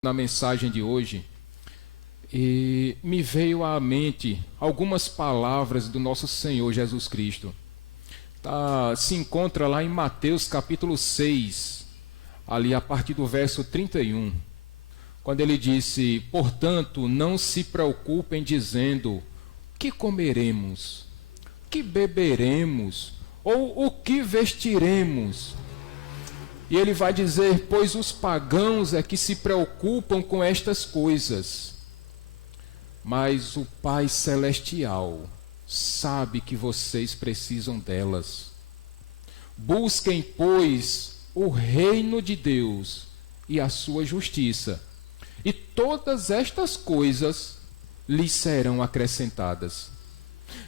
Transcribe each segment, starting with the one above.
Na mensagem de hoje, e me veio à mente algumas palavras do nosso Senhor Jesus Cristo. Se encontra lá em Mateus capítulo 6, ali a partir do verso 31, quando ele disse: portanto, não se preocupem dizendo: que comeremos, que beberemos, ou o que vestiremos. E ele vai dizer: pois os pagãos é que se preocupam com estas coisas, mas o Pai Celestial sabe que vocês precisam delas. Busquem, pois, o reino de Deus e a sua justiça, e todas estas coisas lhes serão acrescentadas.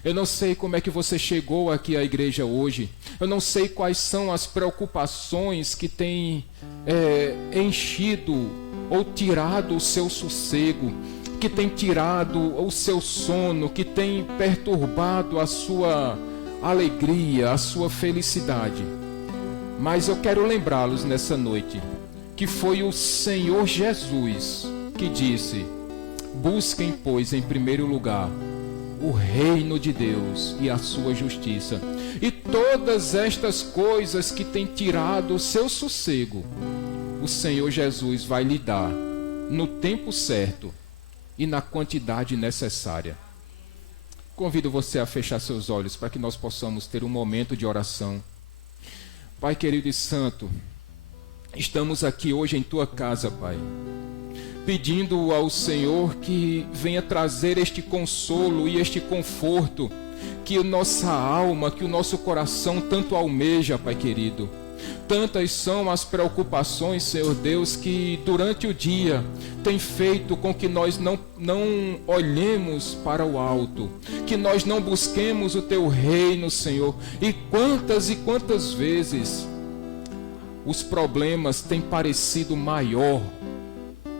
Eu não sei como é que você chegou aqui à igreja hoje. Eu não sei quais são as preocupações que têm enchido ou tirado o seu sossego, que têm tirado o seu sono, que têm perturbado a sua alegria, a sua felicidade. Mas eu quero lembrá-los nessa noite que foi o Senhor Jesus que disse: busquem, pois, em primeiro lugar o reino de Deus e a sua justiça, e todas estas coisas que têm tirado o seu sossego, o Senhor Jesus vai lhe dar no tempo certo e na quantidade necessária. Convido você a fechar seus olhos para que nós possamos ter um momento de oração. Pai querido e santo, estamos aqui hoje em tua casa, Pai, pedindo ao Senhor que venha trazer este consolo e este conforto que a nossa alma, que o nosso coração tanto almeja, Pai querido. Tantas são as preocupações, Senhor Deus, que durante o dia tem feito com que nós não olhemos para o alto, que nós não busquemos o teu reino, Senhor. E quantas vezes os problemas têm parecido maior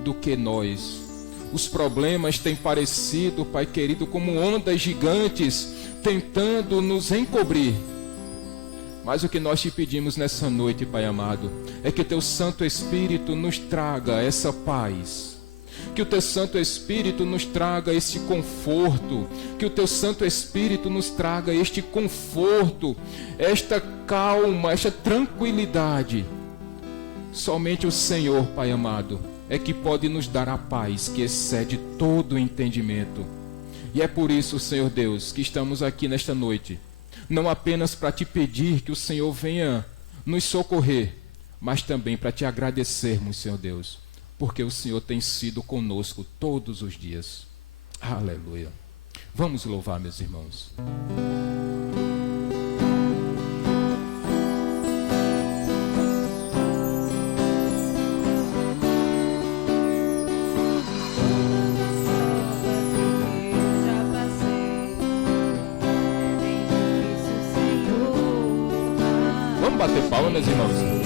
do que nós. Os problemas têm parecido, Pai querido, como ondas gigantes tentando nos encobrir. Mas o que nós te pedimos nessa noite, Pai amado, é que o teu Santo Espírito nos traga essa paz, que o teu Santo Espírito nos traga esse conforto, que o teu Santo Espírito nos traga este conforto, esta calma, esta tranquilidade. Somente o Senhor, Pai amado, é que pode nos dar a paz que excede todo o entendimento. E é por isso, Senhor Deus, que estamos aqui nesta noite, não apenas para te pedir que o Senhor venha nos socorrer, mas também para te agradecermos, Senhor Deus, porque o Senhor tem sido conosco todos os dias. Aleluia. Vamos louvar, meus irmãos. Bater palma, meus irmãos.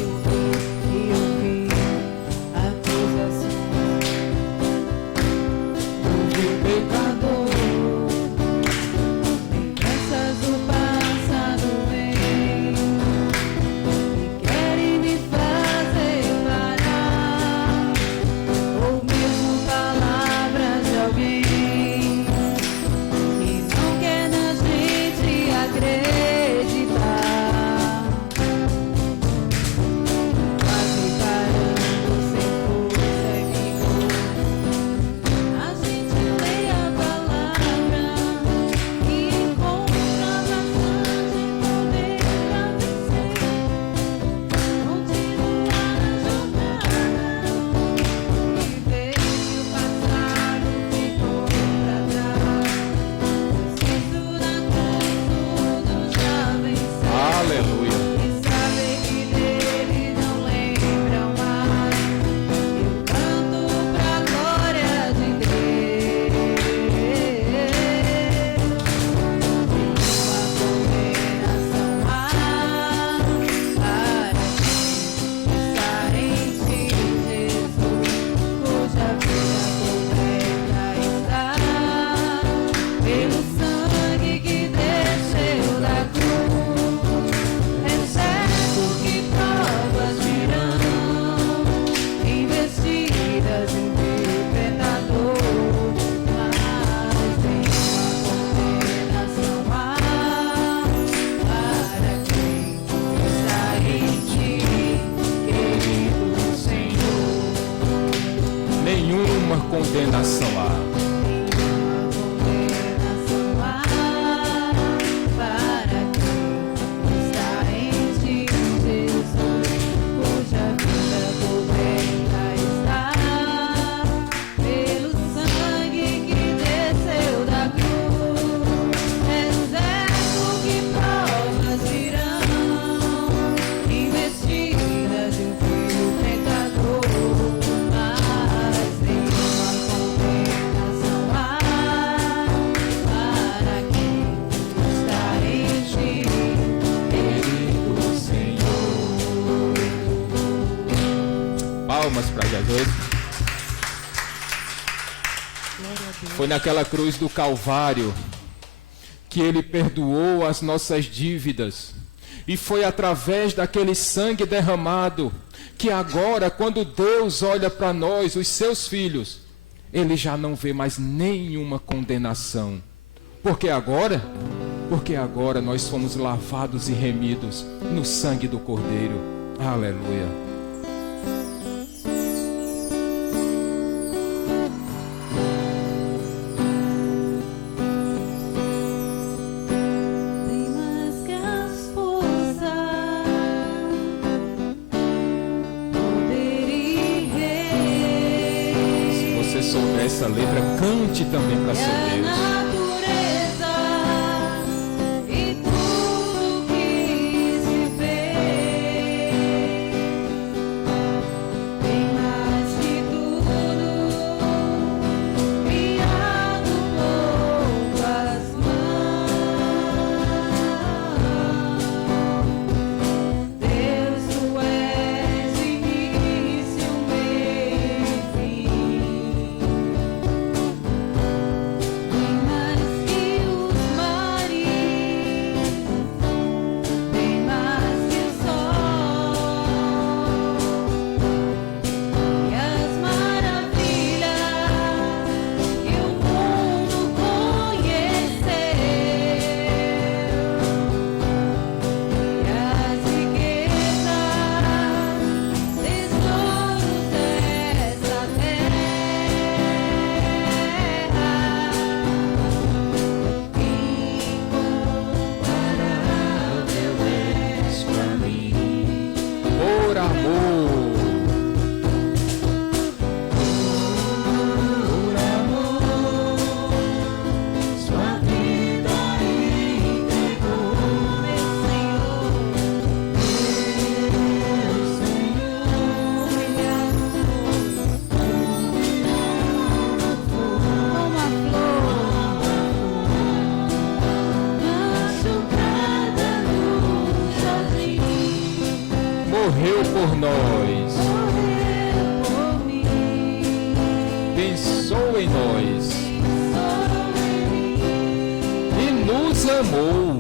condenação há. Palmas para Jesus. Foi naquela cruz do Calvário que Ele perdoou as nossas dívidas. E foi através daquele sangue derramado que agora, quando Deus olha para nós, os seus filhos, Ele já não vê mais nenhuma condenação. Porque agora nós fomos lavados e remidos no sangue do Cordeiro. Aleluia. Essa letra, cante também para seu Deus. Morreu por nós, pensou em nós e nos amou.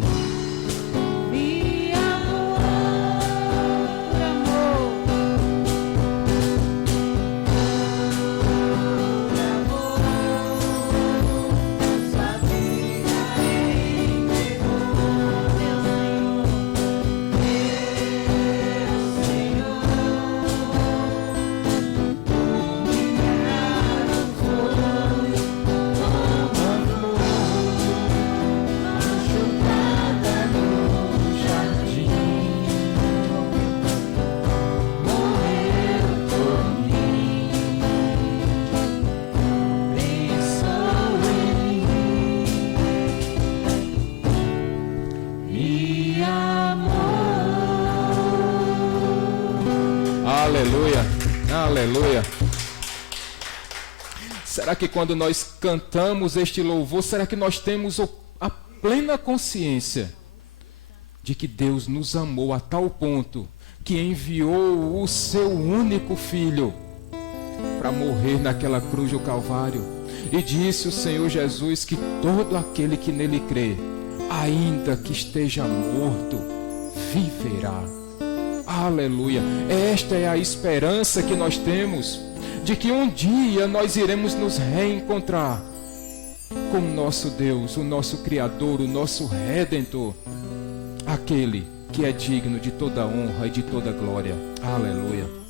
Aleluia, aleluia. Será que quando nós cantamos este louvor, será que nós temos a plena consciência de que Deus nos amou a tal ponto que enviou o seu único filho para morrer naquela cruz do Calvário? E disse o Senhor Jesus que todo aquele que nele crê, ainda que esteja morto, viverá. Aleluia. Esta é a esperança que nós temos, de que um dia nós iremos nos reencontrar com o nosso Deus, o nosso Criador, o nosso Redentor, aquele que é digno de toda honra e de toda glória. Aleluia.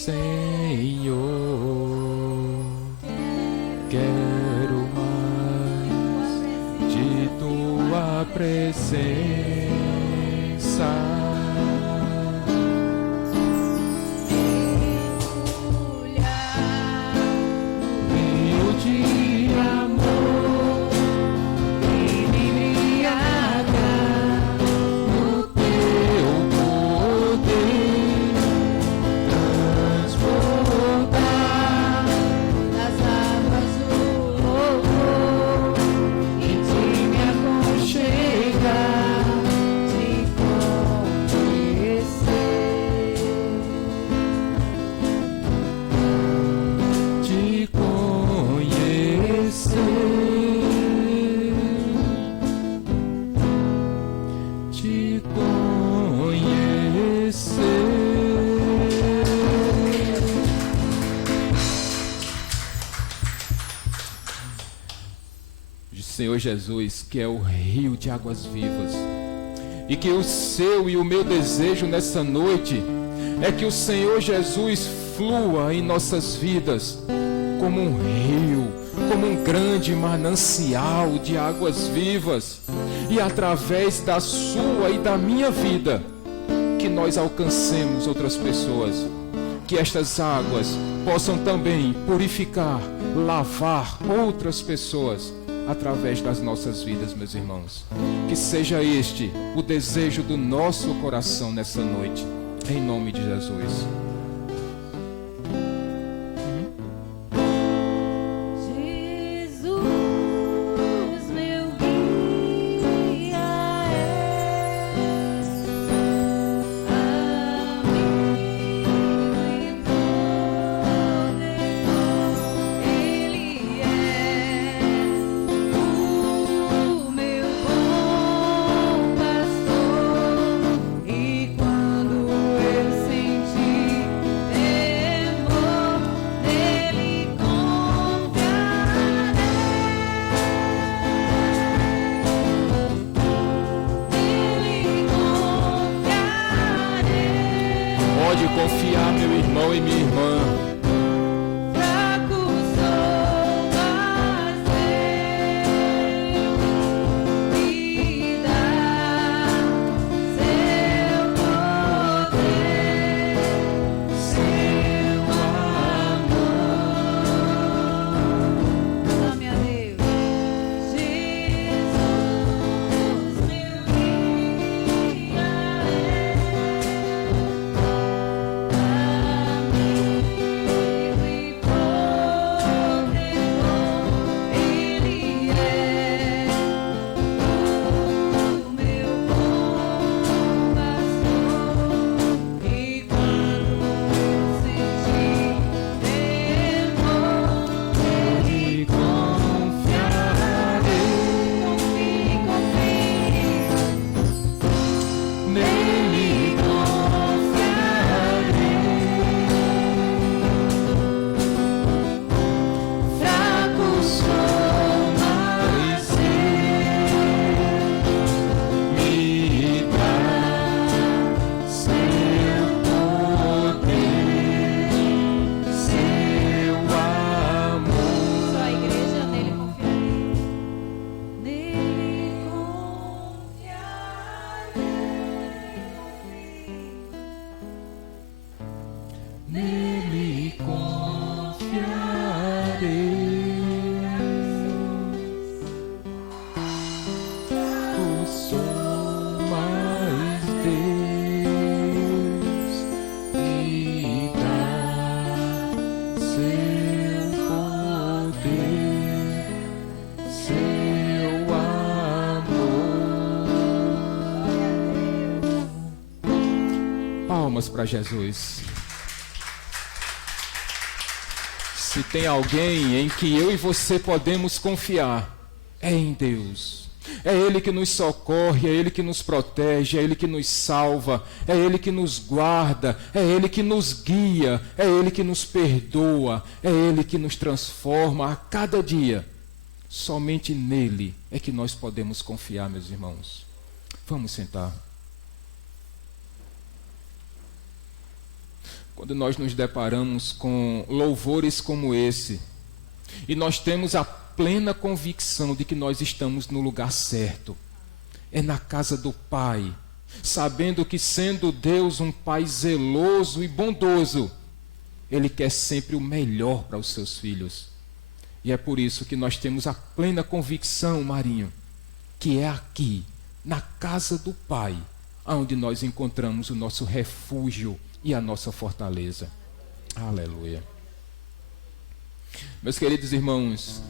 Senhor, quero mais de tua presença. Senhor Jesus, que é o rio de águas vivas, e que o seu e o meu desejo nessa noite é que o Senhor Jesus flua em nossas vidas como um rio, como um grande manancial de águas vivas, e através da sua e da minha vida que nós alcancemos outras pessoas, que estas águas possam também purificar, lavar outras pessoas através das nossas vidas, meus irmãos. Que seja este o desejo do nosso coração nessa noite, em nome de Jesus. Pode confiar, meu irmão e minha irmã. Nele confiarei. O som mais Deus e dá seu poder, seu amor. Palmas para Jesus. Se tem alguém em que eu e você podemos confiar, é em Deus. É Ele que nos socorre, é Ele que nos protege, é Ele que nos salva, é Ele que nos guarda, é Ele que nos guia, é Ele que nos perdoa, é Ele que nos transforma a cada dia. Somente nele é que nós podemos confiar, meus irmãos. Vamos sentar. quando nós nos deparamos com louvores como esse, e nós temos a plena convicção de que nós estamos no lugar certo, é na casa do Pai, sabendo que, sendo Deus um Pai zeloso e bondoso, Ele quer sempre o melhor para os seus filhos. E é por isso que nós temos a plena convicção, Marinho, que é aqui, na casa do Pai, onde nós encontramos o nosso refúgio e a nossa fortaleza. Aleluia. Meus queridos irmãos,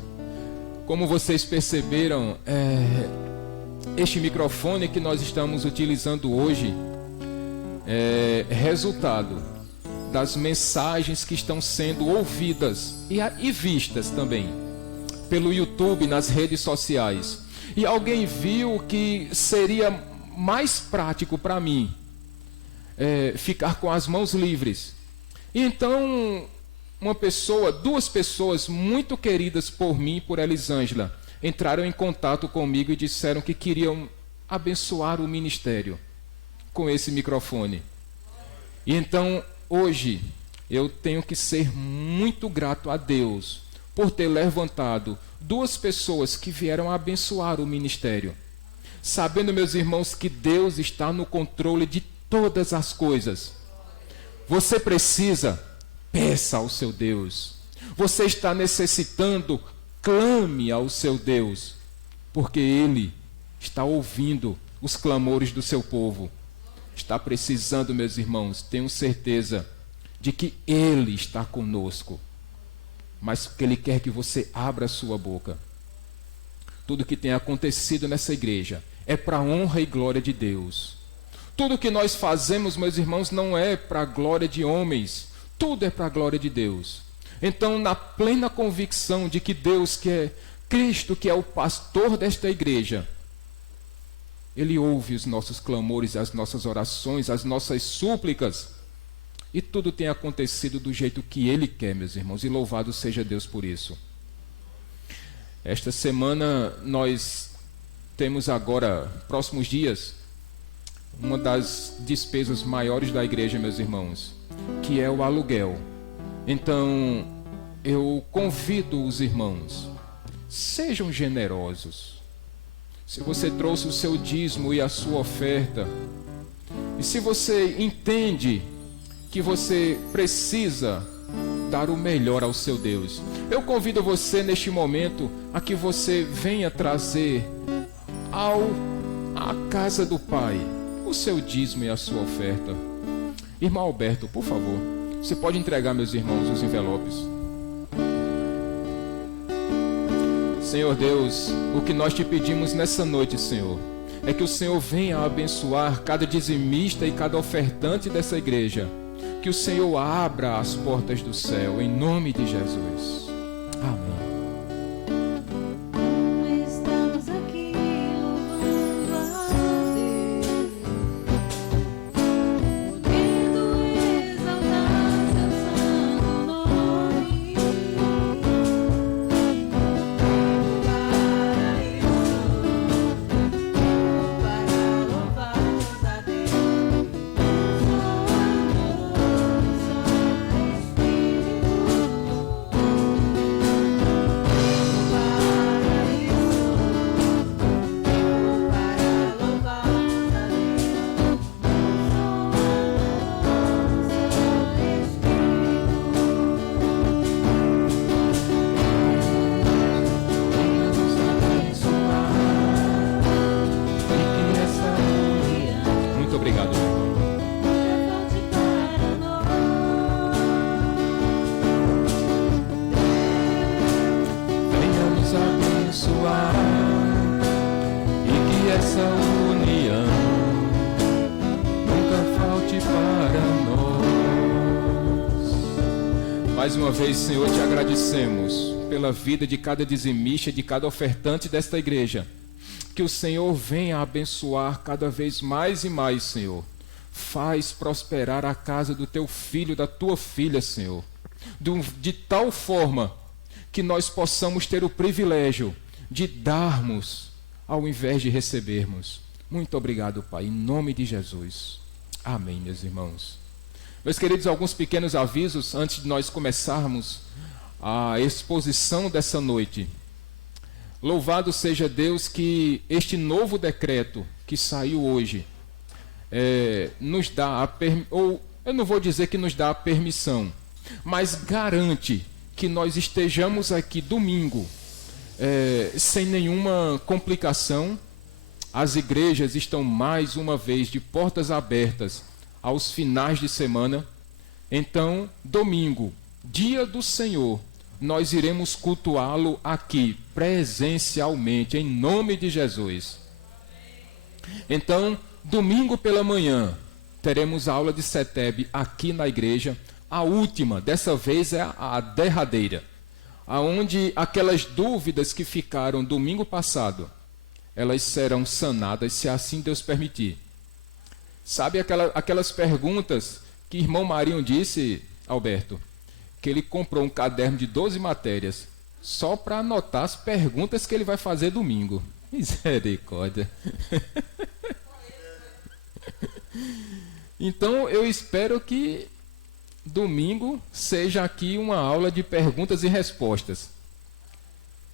como vocês perceberam, este microfone que nós estamos utilizando hoje é resultado das mensagens que estão sendo ouvidas e vistas também pelo YouTube, nas redes sociais. E alguém viu que seria mais prático para mim ficar com as mãos livres. E então duas pessoas muito queridas por mim e por Elisângela entraram em contato comigo e disseram que queriam abençoar o ministério com esse microfone. E então hoje eu tenho que ser muito grato a Deus por ter levantado duas pessoas que vieram abençoar o ministério, sabendo, meus irmãos, que Deus está no controle de todas as coisas. Você precisa, peça ao seu Deus. Você está necessitando, clame ao seu Deus, porque Ele está ouvindo os clamores do seu povo. Está precisando, meus irmãos, tenho certeza de que Ele está conosco, mas que Ele quer que você abra a sua boca. Tudo que tem acontecido nessa igreja é para a honra e glória de Deus. Tudo que nós fazemos, meus irmãos, não é para a glória de homens, tudo é para a glória de Deus. Então, na plena convicção de que Deus, que é Cristo, que é o pastor desta igreja, Ele ouve os nossos clamores, as nossas orações, as nossas súplicas, e tudo tem acontecido do jeito que Ele quer, meus irmãos, e louvado seja Deus por isso. Esta semana nós temos agora, próximos dias, uma das despesas maiores da igreja, meus irmãos, que é o aluguel. Então, eu convido os irmãos, sejam generosos. Se você trouxe o seu dízimo e a sua oferta, e se você entende que você precisa dar o melhor ao seu Deus, eu convido você neste momento a que você venha trazer à casa do Pai o seu dízimo e a sua oferta. Irmão Alberto, por favor, você pode entregar, meus irmãos, os envelopes. Senhor Deus, o que nós te pedimos nessa noite, Senhor, é que o Senhor venha abençoar cada dizimista e cada ofertante dessa igreja. Que o Senhor abra as portas do céu, em nome de Jesus. Amém. Estamos aqui louvando a Deus, podendo exaltar teu santo nome. Para louvarmos a Deus, Muito obrigado. Venha nos abençoar e que essa união nunca falte para nós. Mais uma vez, Senhor, te agradecemos pela vida de cada dizimista, de cada ofertante desta igreja. Que o Senhor venha abençoar cada vez mais e mais, Senhor. Faz prosperar a casa do teu filho, da tua filha, Senhor. De tal forma que nós possamos ter o privilégio de darmos ao invés de recebermos. Muito obrigado, Pai, em nome de Jesus. Amém, meus irmãos. Meus queridos, alguns pequenos avisos antes de nós começarmos a exposição dessa noite. Louvado seja Deus que este novo decreto que saiu hoje nos dá ou eu não vou dizer que nos dá a permissão, mas garante que nós estejamos aqui domingo sem nenhuma complicação. As igrejas estão mais uma vez de portas abertas aos finais de semana. Então, domingo, dia do Senhor, nós iremos cultuá-lo aqui, presencialmente, em nome de Jesus. Então, domingo pela manhã, teremos a aula de CETEB aqui na igreja. A última, dessa vez é a derradeira, aonde aquelas dúvidas que ficaram domingo passado, elas serão sanadas, se assim Deus permitir. Sabe aquelas perguntas que irmão Marinho disse, Alberto, que ele comprou um caderno de 12 matérias só para anotar as perguntas que ele vai fazer domingo. Misericórdia. Então eu espero que domingo seja aqui uma aula de perguntas e respostas.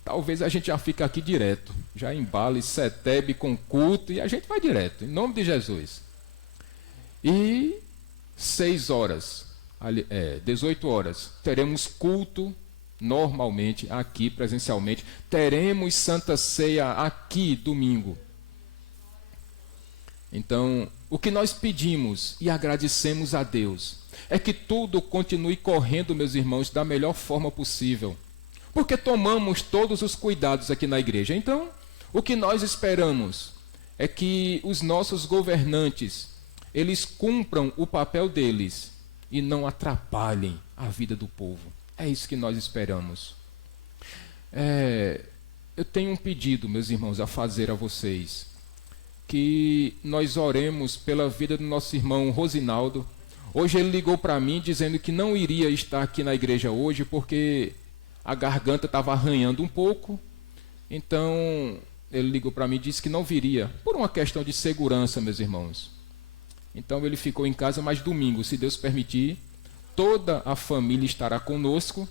Talvez a gente já fique aqui direto, já embale CETEB com culto e a gente vai direto, em nome de Jesus. E 6 horas, 18 horas, teremos culto normalmente aqui presencialmente. Teremos Santa Ceia aqui domingo. Então, o que nós pedimos e agradecemos a Deus é que tudo continue correndo, meus irmãos, da melhor forma possível. Porque tomamos todos os cuidados aqui na igreja. Então, o que nós esperamos é que os nossos governantes, eles cumpram o papel deles e não atrapalhem a vida do povo. É isso que nós esperamos. Eu tenho um pedido, meus irmãos, a fazer a vocês. Que nós oremos pela vida do nosso irmão Rosinaldo. Hoje ele ligou para mim dizendo que não iria estar aqui na igreja hoje porque a garganta estava arranhando um pouco. Então ele ligou para mim e disse que não viria, por uma questão de segurança, meus irmãos. Então ele ficou em casa, mas domingo, se Deus permitir, toda a família estará conosco.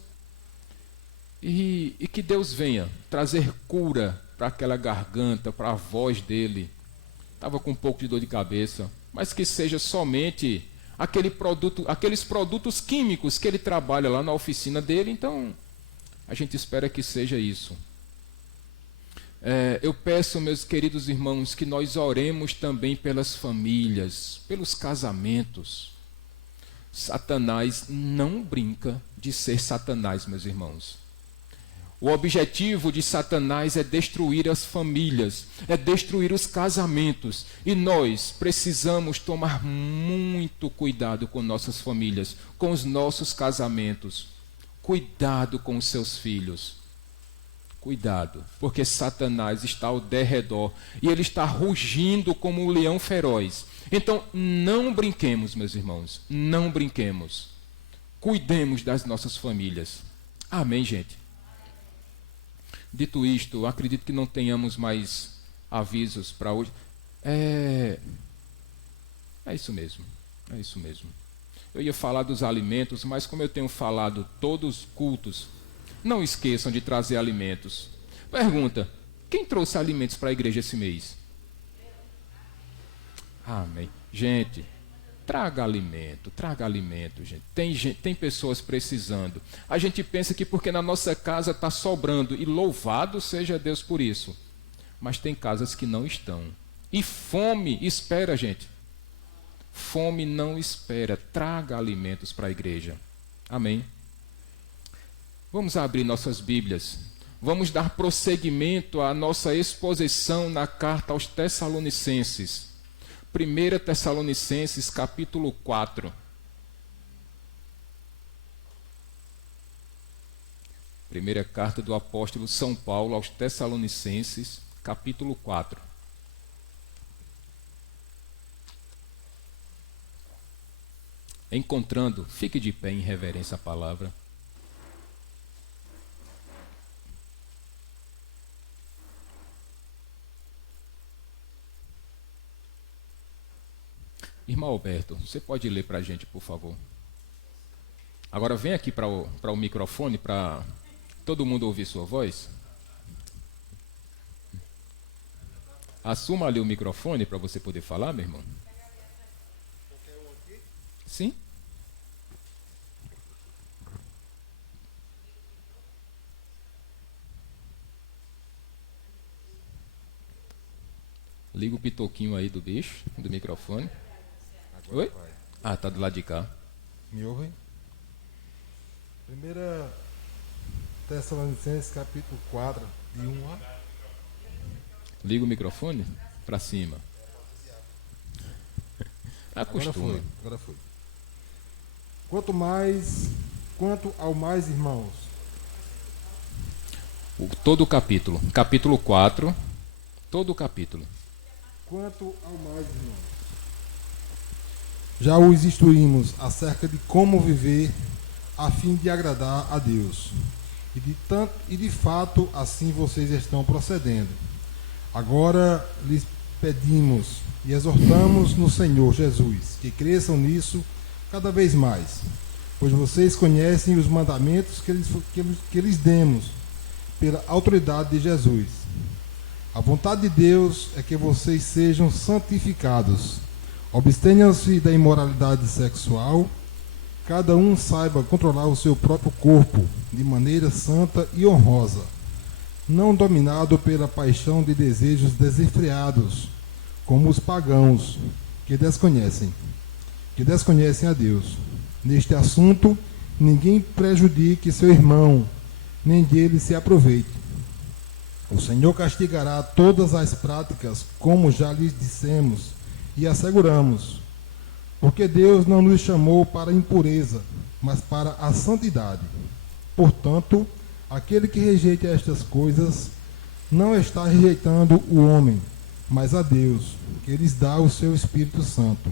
E que Deus venha trazer cura para aquela garganta, para a voz dele. Estava com um pouco de dor de cabeça, mas que seja somente aqueles produtos químicos que ele trabalha lá na oficina dele. Então, a gente espera que seja isso. Eu peço, meus queridos irmãos, que nós oremos também pelas famílias, pelos casamentos. Satanás não brinca de ser Satanás, meus irmãos. O objetivo de Satanás é destruir as famílias, é destruir os casamentos. E nós precisamos tomar muito cuidado com nossas famílias, com os nossos casamentos. Cuidado com os seus filhos. Cuidado, porque Satanás está ao derredor e ele está rugindo como um leão feroz. Então, não brinquemos, meus irmãos, não brinquemos. Cuidemos das nossas famílias. Amém, gente? Dito isto, acredito que não tenhamos mais avisos para hoje. É isso mesmo, é isso mesmo. Eu ia falar dos alimentos, mas como eu tenho falado todos os cultos, não esqueçam de trazer alimentos. Pergunta, quem trouxe alimentos para a igreja esse mês? Amém. Gente, traga alimento, gente. Tem pessoas precisando. A gente pensa que porque na nossa casa está sobrando, e louvado seja Deus por isso. Mas tem casas que não estão. E fome espera, gente. Fome não espera. Traga alimentos para a igreja. Amém. Vamos abrir nossas Bíblias. Vamos dar prosseguimento à nossa exposição na carta aos Tessalonicenses. 1 Tessalonicenses, capítulo 4. Primeira carta do apóstolo São Paulo aos Tessalonicenses, capítulo 4. Encontrando, fique de pé em reverência à palavra. Irmão Alberto, você pode ler para a gente, por favor? Agora vem aqui para o microfone, para todo mundo ouvir sua voz. Assuma ali o microfone para você poder falar, meu irmão. Sim? Liga o pitoquinho aí do bicho, do microfone. Agora Oi? vai. Ah, tá do lado de cá. Me ouvem? 1 Tessalonicenses capítulo 4, de 1 a... Liga o microfone para cima. Acostume. Agora foi. Quanto ao mais, irmãos, Todo o capítulo. Capítulo 4. Todo o capítulo. quanto ao mais, irmãos, já os instruímos acerca de como viver a fim de agradar a Deus. E de fato assim vocês estão procedendo. Agora lhes pedimos e exortamos no Senhor Jesus que cresçam nisso cada vez mais, pois vocês conhecem os mandamentos que lhes demos pela autoridade de Jesus. A vontade de Deus é que vocês sejam santificados. Abstenham-se da imoralidade sexual. Cada um saiba controlar o seu próprio corpo de maneira santa e honrosa, não dominado pela paixão de desejos desenfreados, como os pagãos que desconhecem a Deus. Neste assunto, ninguém prejudique seu irmão, nem dele se aproveite. O Senhor castigará todas as práticas, como já lhes dissemos e asseguramos, porque Deus não nos chamou para a impureza, mas para a santidade. Portanto, aquele que rejeita estas coisas não está rejeitando o homem, mas a Deus, que lhes dá o seu Espírito Santo.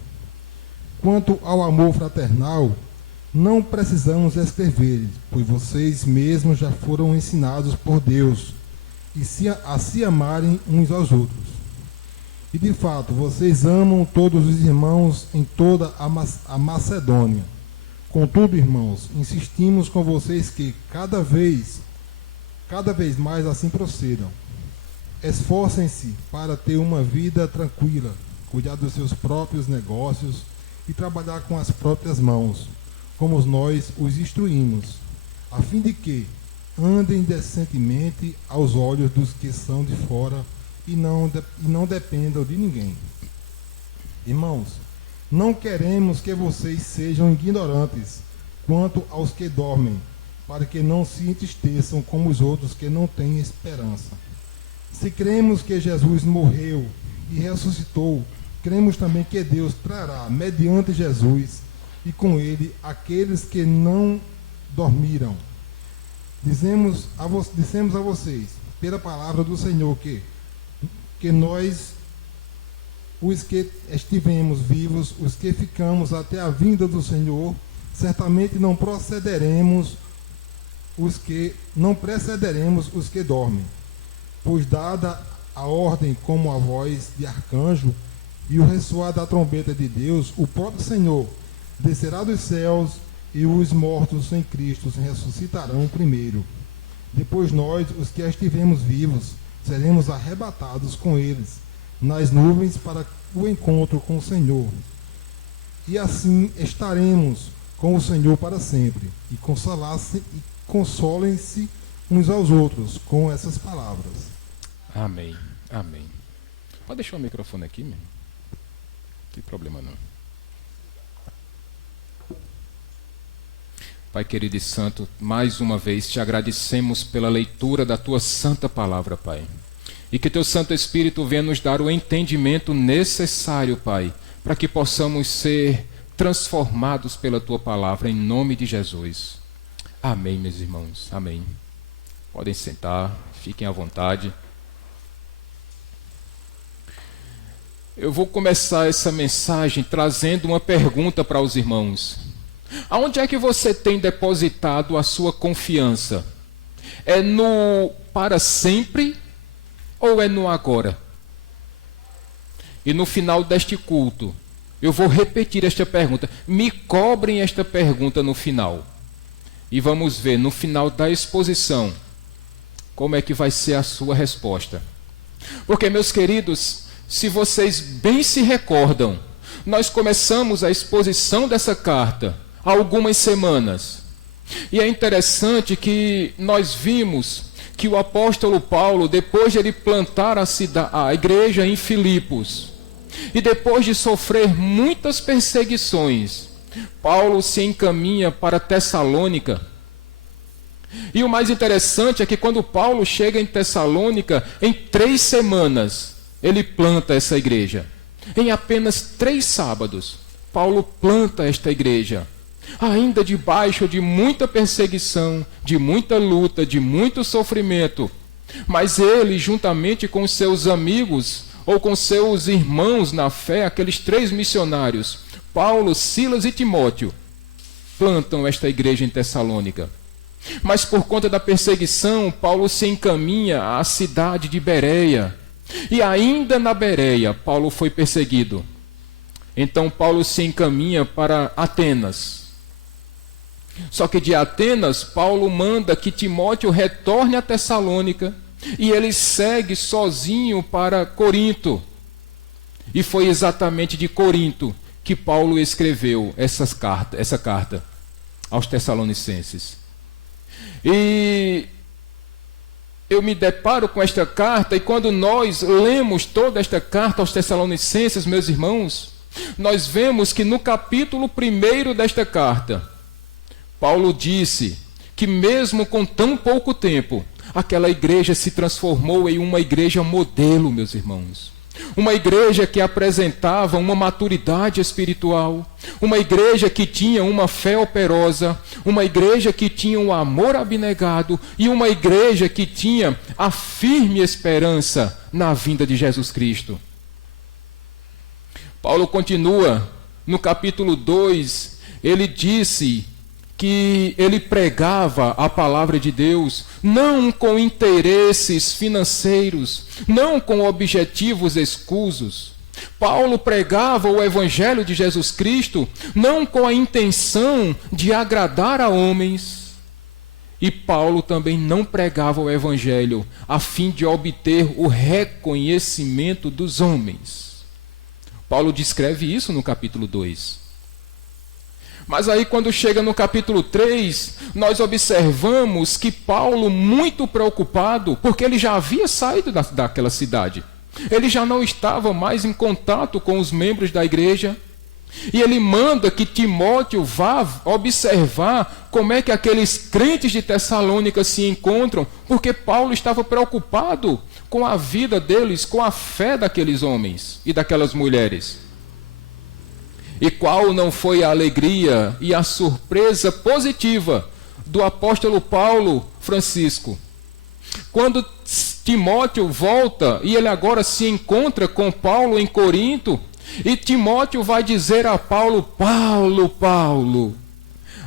Quanto ao amor fraternal, não precisamos escrever, pois vocês mesmos já foram ensinados por Deus a se amarem uns aos outros. E de fato, vocês amam todos os irmãos em toda a Macedônia. Contudo, irmãos, insistimos com vocês que cada vez mais assim procedam. Esforcem-se para ter uma vida tranquila, cuidar dos seus próprios negócios e trabalhar com as próprias mãos, como nós os instruímos, a fim de que andem decentemente aos olhos dos que são de fora e não dependam de ninguém. Irmãos, não queremos que vocês sejam ignorantes quanto aos que dormem, para que não se entristeçam como os outros que não têm esperança. Se cremos que Jesus morreu e ressuscitou, cremos também que Deus trará, mediante Jesus, e com ele, aqueles que não dormiram. Dissemos a vocês, pela palavra do Senhor, que nós, os que estivemos vivos, os que ficamos até a vinda do Senhor, certamente não precederemos os que dormem. Pois dada a ordem como a voz de arcanjo e o ressoar da trombeta de Deus, o próprio Senhor descerá dos céus e os mortos em Cristo ressuscitarão primeiro. Depois nós, os que estivemos vivos, seremos arrebatados com eles nas nuvens para o encontro com o Senhor. E assim estaremos com o Senhor para sempre. E consolem-se uns aos outros com essas palavras. Amém. Amém. Pode deixar o microfone aqui, meu? Não tem problema não. Pai querido e santo, mais uma vez te agradecemos pela leitura da tua santa palavra, Pai. E que teu Santo Espírito venha nos dar o entendimento necessário, Pai, para que possamos ser transformados pela tua palavra, em nome de Jesus. Amém, meus irmãos. Amém. Podem sentar, fiquem à vontade. Eu vou começar essa mensagem trazendo uma pergunta para os irmãos. Aonde é que você tem depositado a sua confiança? É no para sempre ou é no agora? E no final deste culto, eu vou repetir esta pergunta. Me cobrem esta pergunta no final. E vamos ver no final da exposição como é que vai ser a sua resposta. Porque, meus queridos, se vocês bem se recordam, nós começamos a exposição dessa carta há algumas semanas. E é interessante que nós vimos que o apóstolo Paulo, depois de ele plantar a igreja em Filipos, e depois de sofrer muitas perseguições, Paulo se encaminha para Tessalônica. E o mais interessante é que quando Paulo chega em Tessalônica, em 3 semanas, ele planta essa igreja. Em apenas 3 sábados, Paulo planta esta igreja. Ainda debaixo de muita perseguição, de muita luta, de muito sofrimento. Mas ele, juntamente com seus amigos, ou com seus irmãos na fé, aqueles 3 missionários, Paulo, Silas e Timóteo, plantam esta igreja em Tessalônica. Mas por conta da perseguição, Paulo se encaminha à cidade de Bereia. E ainda na Bereia, Paulo foi perseguido. Então Paulo se encaminha para Atenas. Só que de Atenas, Paulo manda que Timóteo retorne a Tessalônica e ele segue sozinho para Corinto. E foi exatamente de Corinto que Paulo escreveu essa carta aos Tessalonicenses. E eu me deparo com esta carta, e quando nós lemos toda esta carta aos Tessalonicenses, meus irmãos, nós vemos que no capítulo 1 desta carta, Paulo disse que mesmo com tão pouco tempo, aquela igreja se transformou em uma igreja modelo, meus irmãos. Uma igreja que apresentava uma maturidade espiritual, uma igreja que tinha uma fé operosa, uma igreja que tinha um amor abnegado e uma igreja que tinha a firme esperança na vinda de Jesus Cristo. Paulo continua no capítulo 2, ele disse que ele pregava a palavra de Deus, não com interesses financeiros, não com objetivos escusos. Paulo pregava o evangelho de Jesus Cristo, não com a intenção de agradar a homens. E Paulo também não pregava o evangelho a fim de obter o reconhecimento dos homens. Paulo descreve isso no capítulo 2. Mas aí quando chega no capítulo 3, nós observamos que Paulo, muito preocupado, porque ele já havia saído daquela cidade, ele já não estava mais em contato com os membros da igreja, e ele manda que Timóteo vá observar como é que aqueles crentes de Tessalônica se encontram, porque Paulo estava preocupado com a vida deles, com a fé daqueles homens e daquelas mulheres. E qual não foi a alegria e a surpresa positiva do apóstolo Paulo Francisco, quando Timóteo volta e ele agora se encontra com Paulo em Corinto, e Timóteo vai dizer a Paulo: Paulo,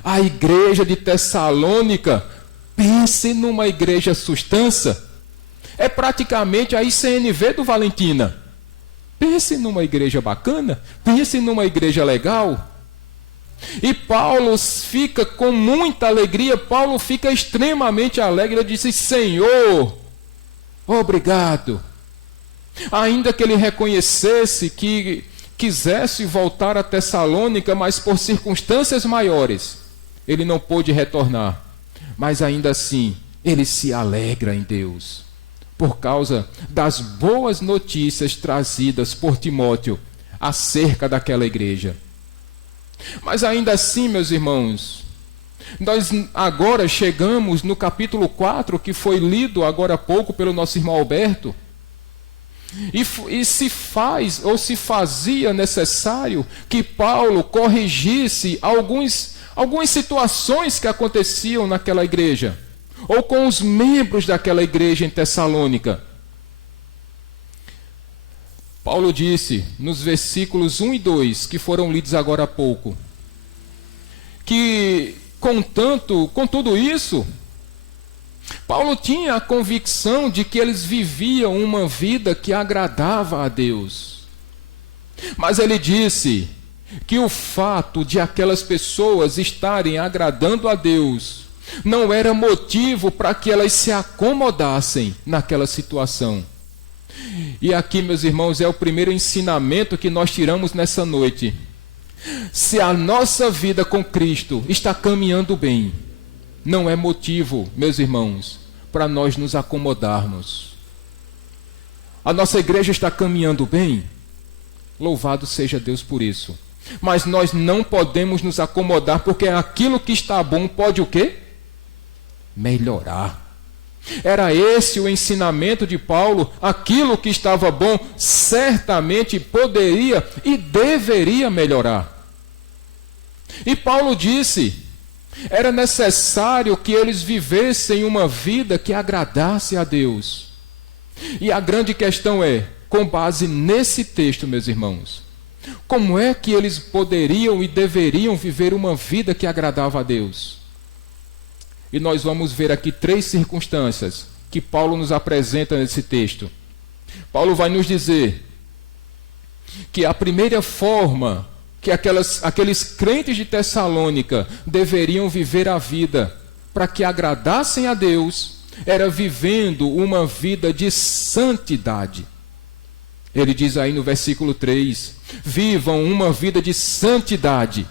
a igreja de Tessalônica, pense numa igreja sustância, é praticamente a ICNV do Valentina. Pense numa igreja bacana, pense numa igreja legal. E Paulo fica com muita alegria, Paulo fica extremamente alegre, ele disse: Senhor, obrigado. Ainda que ele reconhecesse que quisesse voltar a Tessalônica, mas por circunstâncias maiores, ele não pôde retornar. Mas ainda assim, ele se alegra em Deus, por causa das boas notícias trazidas por Timóteo acerca daquela igreja. Mas ainda assim, meus irmãos, nós agora chegamos no capítulo 4, que foi lido agora há pouco pelo nosso irmão Alberto, e se faz, ou se fazia necessário que Paulo corrigisse algumas situações que aconteciam naquela igreja, ou com os membros daquela igreja em Tessalônica. Paulo disse, nos versículos 1 e 2, que foram lidos agora há pouco, que com tudo isso, Paulo tinha a convicção de que eles viviam uma vida que agradava a Deus. Mas ele disse que o fato de aquelas pessoas estarem agradando a Deus não era motivo para que elas se acomodassem naquela situação. E aqui, meus irmãos, é o primeiro ensinamento que nós tiramos nessa noite. Se a nossa vida com Cristo está caminhando bem, não é motivo, meus irmãos, para nós nos acomodarmos. A nossa igreja está caminhando bem? Louvado seja Deus por isso. Mas nós não podemos nos acomodar, porque aquilo que está bom pode o quê? Melhorar. Era esse o ensinamento de Paulo. Aquilo que estava bom certamente poderia e deveria melhorar. E Paulo disse, era necessário que eles vivessem uma vida que agradasse a Deus. E a grande questão é, com base nesse texto, meus irmãos, como é que eles poderiam e deveriam viver uma vida que agradava a Deus? E nós vamos ver aqui 3 circunstâncias que Paulo nos apresenta nesse texto. Paulo vai nos dizer que a primeira forma que aqueles crentes de Tessalônica deveriam viver a vida para que agradassem a Deus era vivendo uma vida de santidade. Ele diz aí no versículo 3, vivam uma vida de santidade.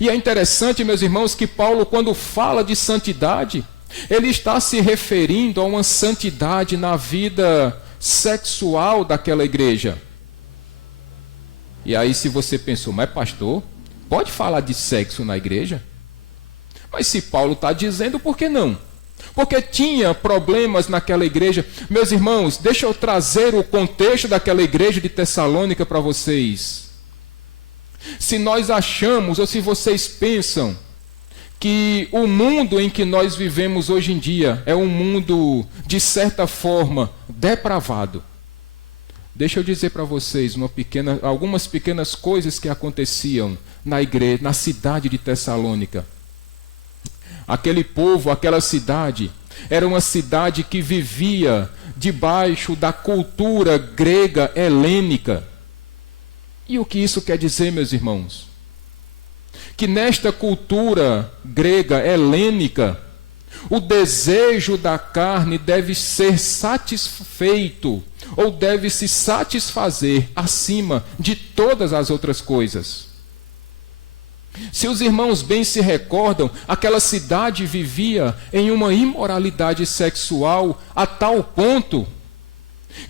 E é interessante, meus irmãos, que Paulo, quando fala de santidade, ele está se referindo a uma santidade na vida sexual daquela igreja. E aí, se você pensou, mas pastor, pode falar de sexo na igreja? Mas se Paulo está dizendo, por que não? Porque tinha problemas naquela igreja. Meus irmãos, deixa eu trazer o contexto daquela igreja de Tessalônica para vocês. Se nós achamos, ou se vocês pensam, que o mundo em que nós vivemos hoje em dia é um mundo, de certa forma, depravado, deixa eu dizer para vocês algumas pequenas coisas que aconteciam na igreja, na cidade de Tessalônica. Aquele povo, aquela cidade, era uma cidade que vivia debaixo da cultura grega helênica. E o que isso quer dizer, meus irmãos? Que nesta cultura grega helênica, o desejo da carne deve ser satisfeito, ou deve se satisfazer acima de todas as outras coisas. Se os irmãos bem se recordam, aquela cidade vivia em uma imoralidade sexual a tal ponto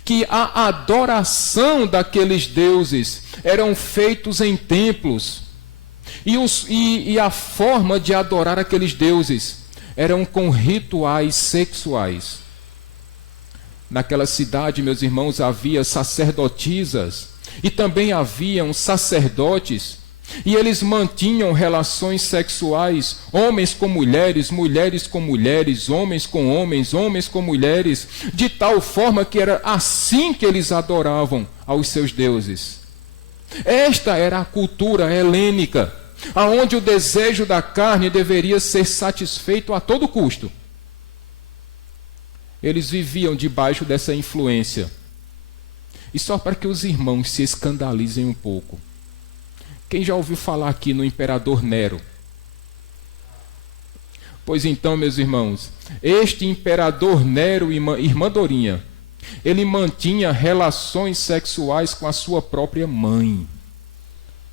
que a adoração daqueles deuses eram feitos em templos, e a forma de adorar aqueles deuses eram com rituais sexuais. Naquela cidade, meus irmãos, havia sacerdotisas e também haviam sacerdotes, e eles mantinham relações sexuais, homens com mulheres, mulheres com mulheres, homens com homens, homens com mulheres, de tal forma que era assim que eles adoravam aos seus deuses. Esta era a cultura helênica, aonde o desejo da carne deveria ser satisfeito a todo custo. Eles viviam debaixo dessa influência. E só para que os irmãos se escandalizem um pouco, quem já ouviu falar aqui no imperador Nero? Pois então, meus irmãos, este imperador Nero, irmã Dorinha, ele mantinha relações sexuais com a sua própria mãe.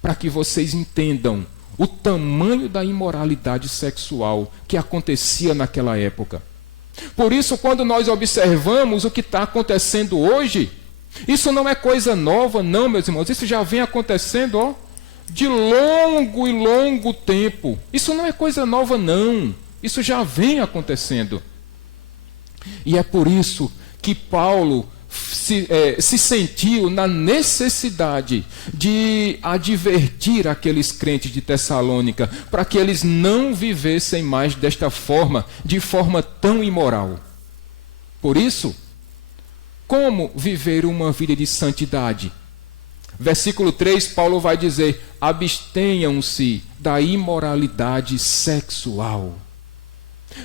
Para que vocês entendam o tamanho da imoralidade sexual que acontecia naquela época. Por isso, quando nós observamos o que está acontecendo hoje, isso não é coisa nova, não, meus irmãos. Isso já vem acontecendo, de longo e longo tempo. Isso não é coisa nova, não. Isso já vem acontecendo. E é por isso que Paulo se sentiu na necessidade de advertir aqueles crentes de Tessalônica para que eles não vivessem mais desta forma, de forma tão imoral. Por isso, como viver uma vida de santidade? Versículo 3, Paulo vai dizer: abstenham-se da imoralidade sexual.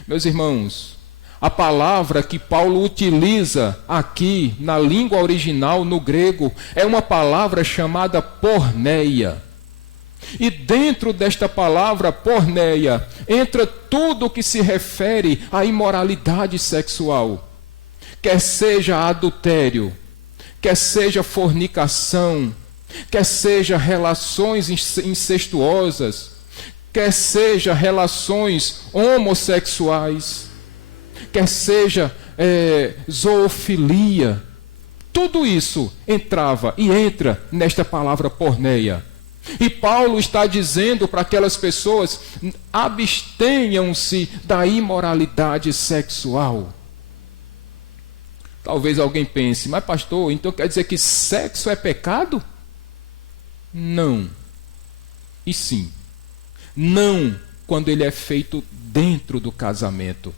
Meus irmãos, a palavra que Paulo utiliza aqui na língua original, no grego, é uma palavra chamada porneia. E dentro desta palavra porneia entra tudo o que se refere à imoralidade sexual, quer seja adultério, quer seja fornicação, quer seja relações incestuosas, quer seja relações homossexuais, quer seja zoofilia. Tudo isso entrava e entra nesta palavra porneia. E Paulo está dizendo para aquelas pessoas: abstenham-se da imoralidade sexual. Talvez alguém pense: mas pastor, então quer dizer que sexo é pecado? Não. E sim. Não quando ele é feito dentro do casamento.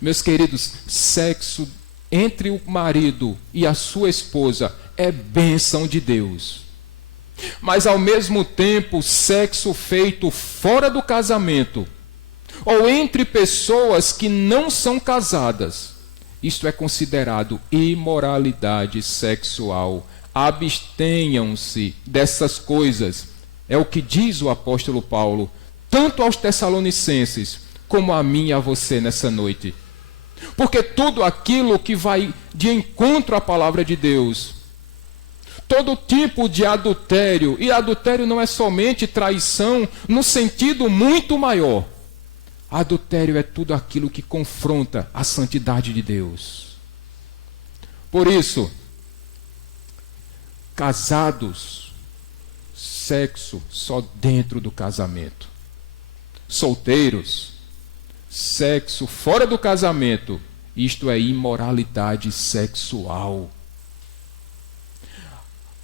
Meus queridos, sexo entre o marido e a sua esposa é bênção de Deus. Mas ao mesmo tempo, sexo feito fora do casamento ou entre pessoas que não são casadas, isto é considerado imoralidade sexual. Abstenham-se dessas coisas. É o que diz o apóstolo Paulo, tanto aos Tessalonicenses, como a mim e a você nessa noite. Porque tudo aquilo que vai de encontro à palavra de Deus, todo tipo de adultério, e adultério não é somente traição no sentido muito maior. Adultério é tudo aquilo que confronta a santidade de Deus. Por isso, casados, sexo só dentro do casamento. Solteiros, sexo fora do casamento, isto é imoralidade sexual.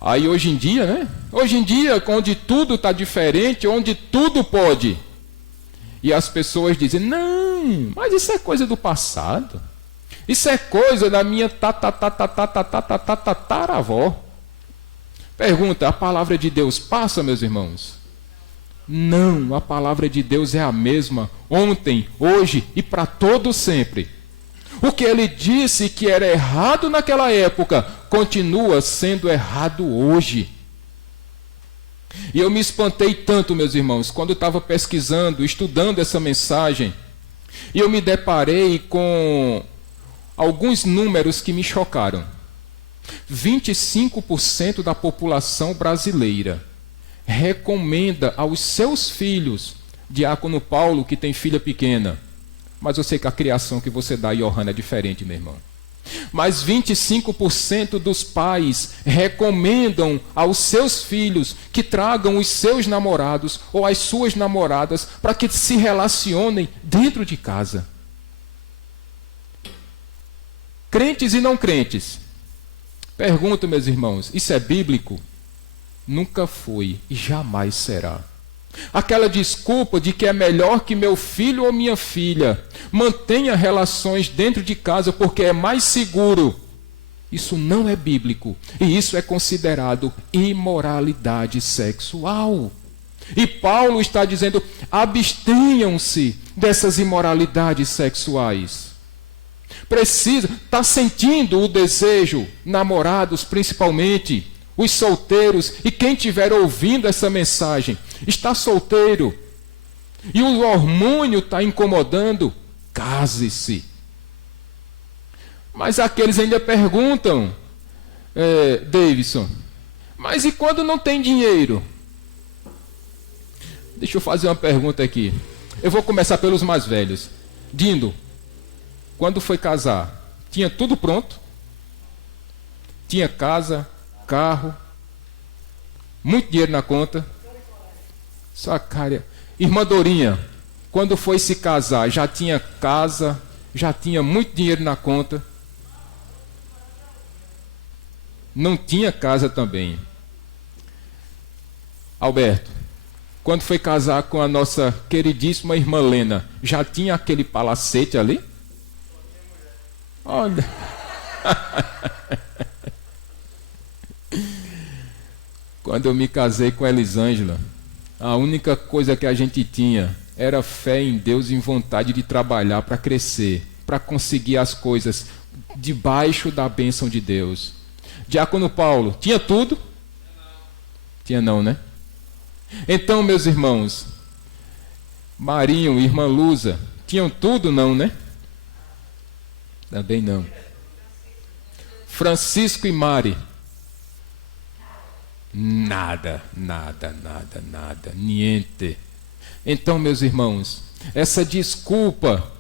Aí hoje em dia, né? Hoje em dia, onde tudo está diferente, onde tudo pode. E as pessoas dizem: não, mas isso é coisa do passado. Isso é coisa da minha tataravó. Pergunta: a palavra de Deus passa, meus irmãos? Não, a palavra de Deus é a mesma, ontem, hoje e para todo sempre. O que ele disse que era errado naquela época, continua sendo errado hoje. E eu me espantei tanto, meus irmãos, quando estava pesquisando, estudando essa mensagem, e eu me deparei com alguns números que me chocaram. 25% da população brasileira recomenda aos seus filhos, diácono Paulo, que tem filha pequena, mas eu sei que a criação que você dá, Johanna, é diferente, meu irmão. Mas 25% dos pais recomendam aos seus filhos que tragam os seus namorados ou as suas namoradas para que se relacionem dentro de casa. Crentes e não crentes. Pergunto, meus irmãos, isso é bíblico? Nunca foi e jamais será. Aquela desculpa de que é melhor que meu filho ou minha filha mantenha relações dentro de casa porque é mais seguro, isso não é bíblico. E isso é considerado imoralidade sexual. E Paulo está dizendo: abstenham-se dessas imoralidades sexuais. Precisa, está sentindo o desejo, namorados principalmente, os solteiros, e quem estiver ouvindo essa mensagem, está solteiro, e o hormônio está incomodando, case-se. Mas aqueles ainda perguntam, Davidson, mas e quando não tem dinheiro? Deixa eu fazer uma pergunta aqui. Eu vou começar pelos mais velhos. Dindo, quando foi casar, tinha tudo pronto? Tinha casa, carro, muito dinheiro na conta? Só cara. Irmã Dorinha, quando foi se casar, já tinha casa, já tinha muito dinheiro na conta? Não tinha casa também. Alberto, quando foi casar com a nossa queridíssima irmã Lena, já tinha aquele palacete ali? Olha. Quando eu me casei com a Elisângela, a única coisa que a gente tinha era fé em Deus e vontade de trabalhar para crescer, para conseguir as coisas debaixo da bênção de Deus. Diácono Paulo, tinha tudo? Tinha não, né? Então, meus irmãos, Marinho e irmã Lusa, tinham tudo não, né? Também não. Francisco e Mari, nada, niente. Então, meus irmãos, essa desculpa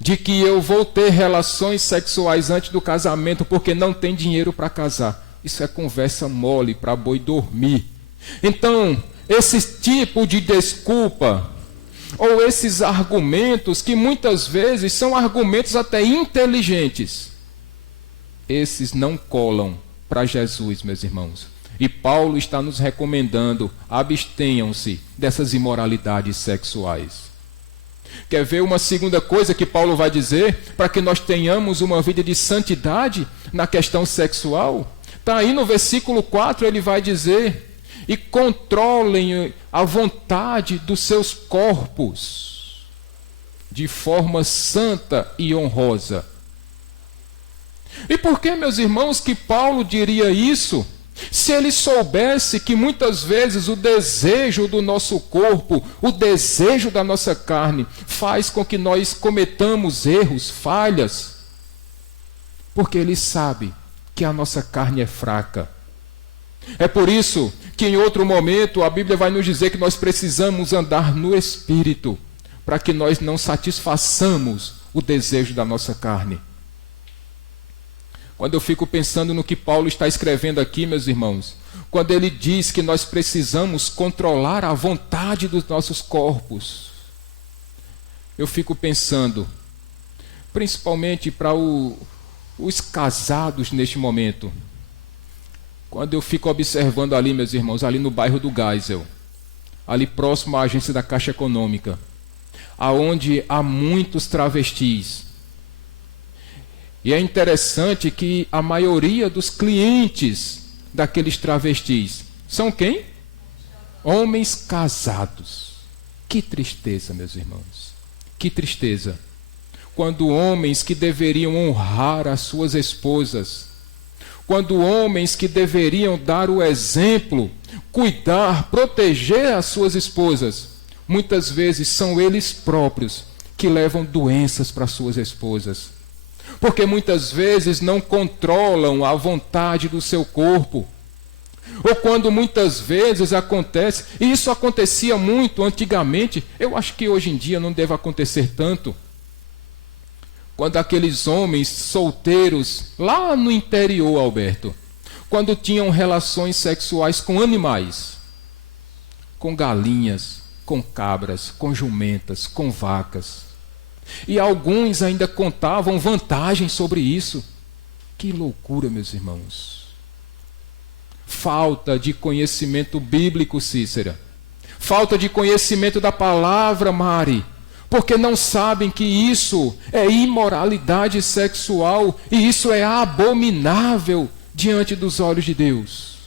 de que eu vou ter relações sexuais antes do casamento porque não tem dinheiro para casar, isso é conversa mole para boi dormir. Então, esse tipo de desculpa, ou esses argumentos que muitas vezes são argumentos até inteligentes, esses não colam para Jesus, meus irmãos. E Paulo está nos recomendando: abstenham-se dessas imoralidades sexuais. Quer ver uma segunda coisa que Paulo vai dizer para que nós tenhamos uma vida de santidade na questão sexual? Está aí no versículo 4, ele vai dizer: e controlem a vontade dos seus corpos de forma santa e honrosa. E por que, meus irmãos, que Paulo diria isso? Se ele soubesse que muitas vezes o desejo do nosso corpo, o desejo da nossa carne, faz com que nós cometamos erros, falhas, porque ele sabe que a nossa carne é fraca. É por isso que em outro momento a Bíblia vai nos dizer que nós precisamos andar no Espírito, para que nós não satisfaçamos o desejo da nossa carne. Quando eu fico pensando no que Paulo está escrevendo aqui, meus irmãos, quando ele diz que nós precisamos controlar a vontade dos nossos corpos, eu fico pensando, principalmente para os casados neste momento, quando eu fico observando ali, meus irmãos, ali no bairro do Geisel, ali próximo à agência da Caixa Econômica, aonde há muitos travestis. E é interessante que a maioria dos clientes daqueles travestis são quem? Homens casados. Que tristeza, meus irmãos. Que tristeza. Quando homens que deveriam honrar as suas esposas, quando homens que deveriam dar o exemplo, cuidar, proteger as suas esposas, muitas vezes são eles próprios que levam doenças para suas esposas. Porque muitas vezes não controlam a vontade do seu corpo. Ou quando muitas vezes acontece, e isso acontecia muito antigamente, eu acho que hoje em dia não deve acontecer tanto. Quando aqueles homens solteiros, lá no interior, Alberto, quando tinham relações sexuais com animais, com galinhas, com cabras, com jumentas, com vacas. E alguns ainda contavam vantagens sobre isso. Que loucura, meus irmãos. Falta de conhecimento bíblico, Cícera. Falta de conhecimento da palavra, Mari. Porque não sabem que isso é imoralidade sexual e isso é abominável diante dos olhos de Deus.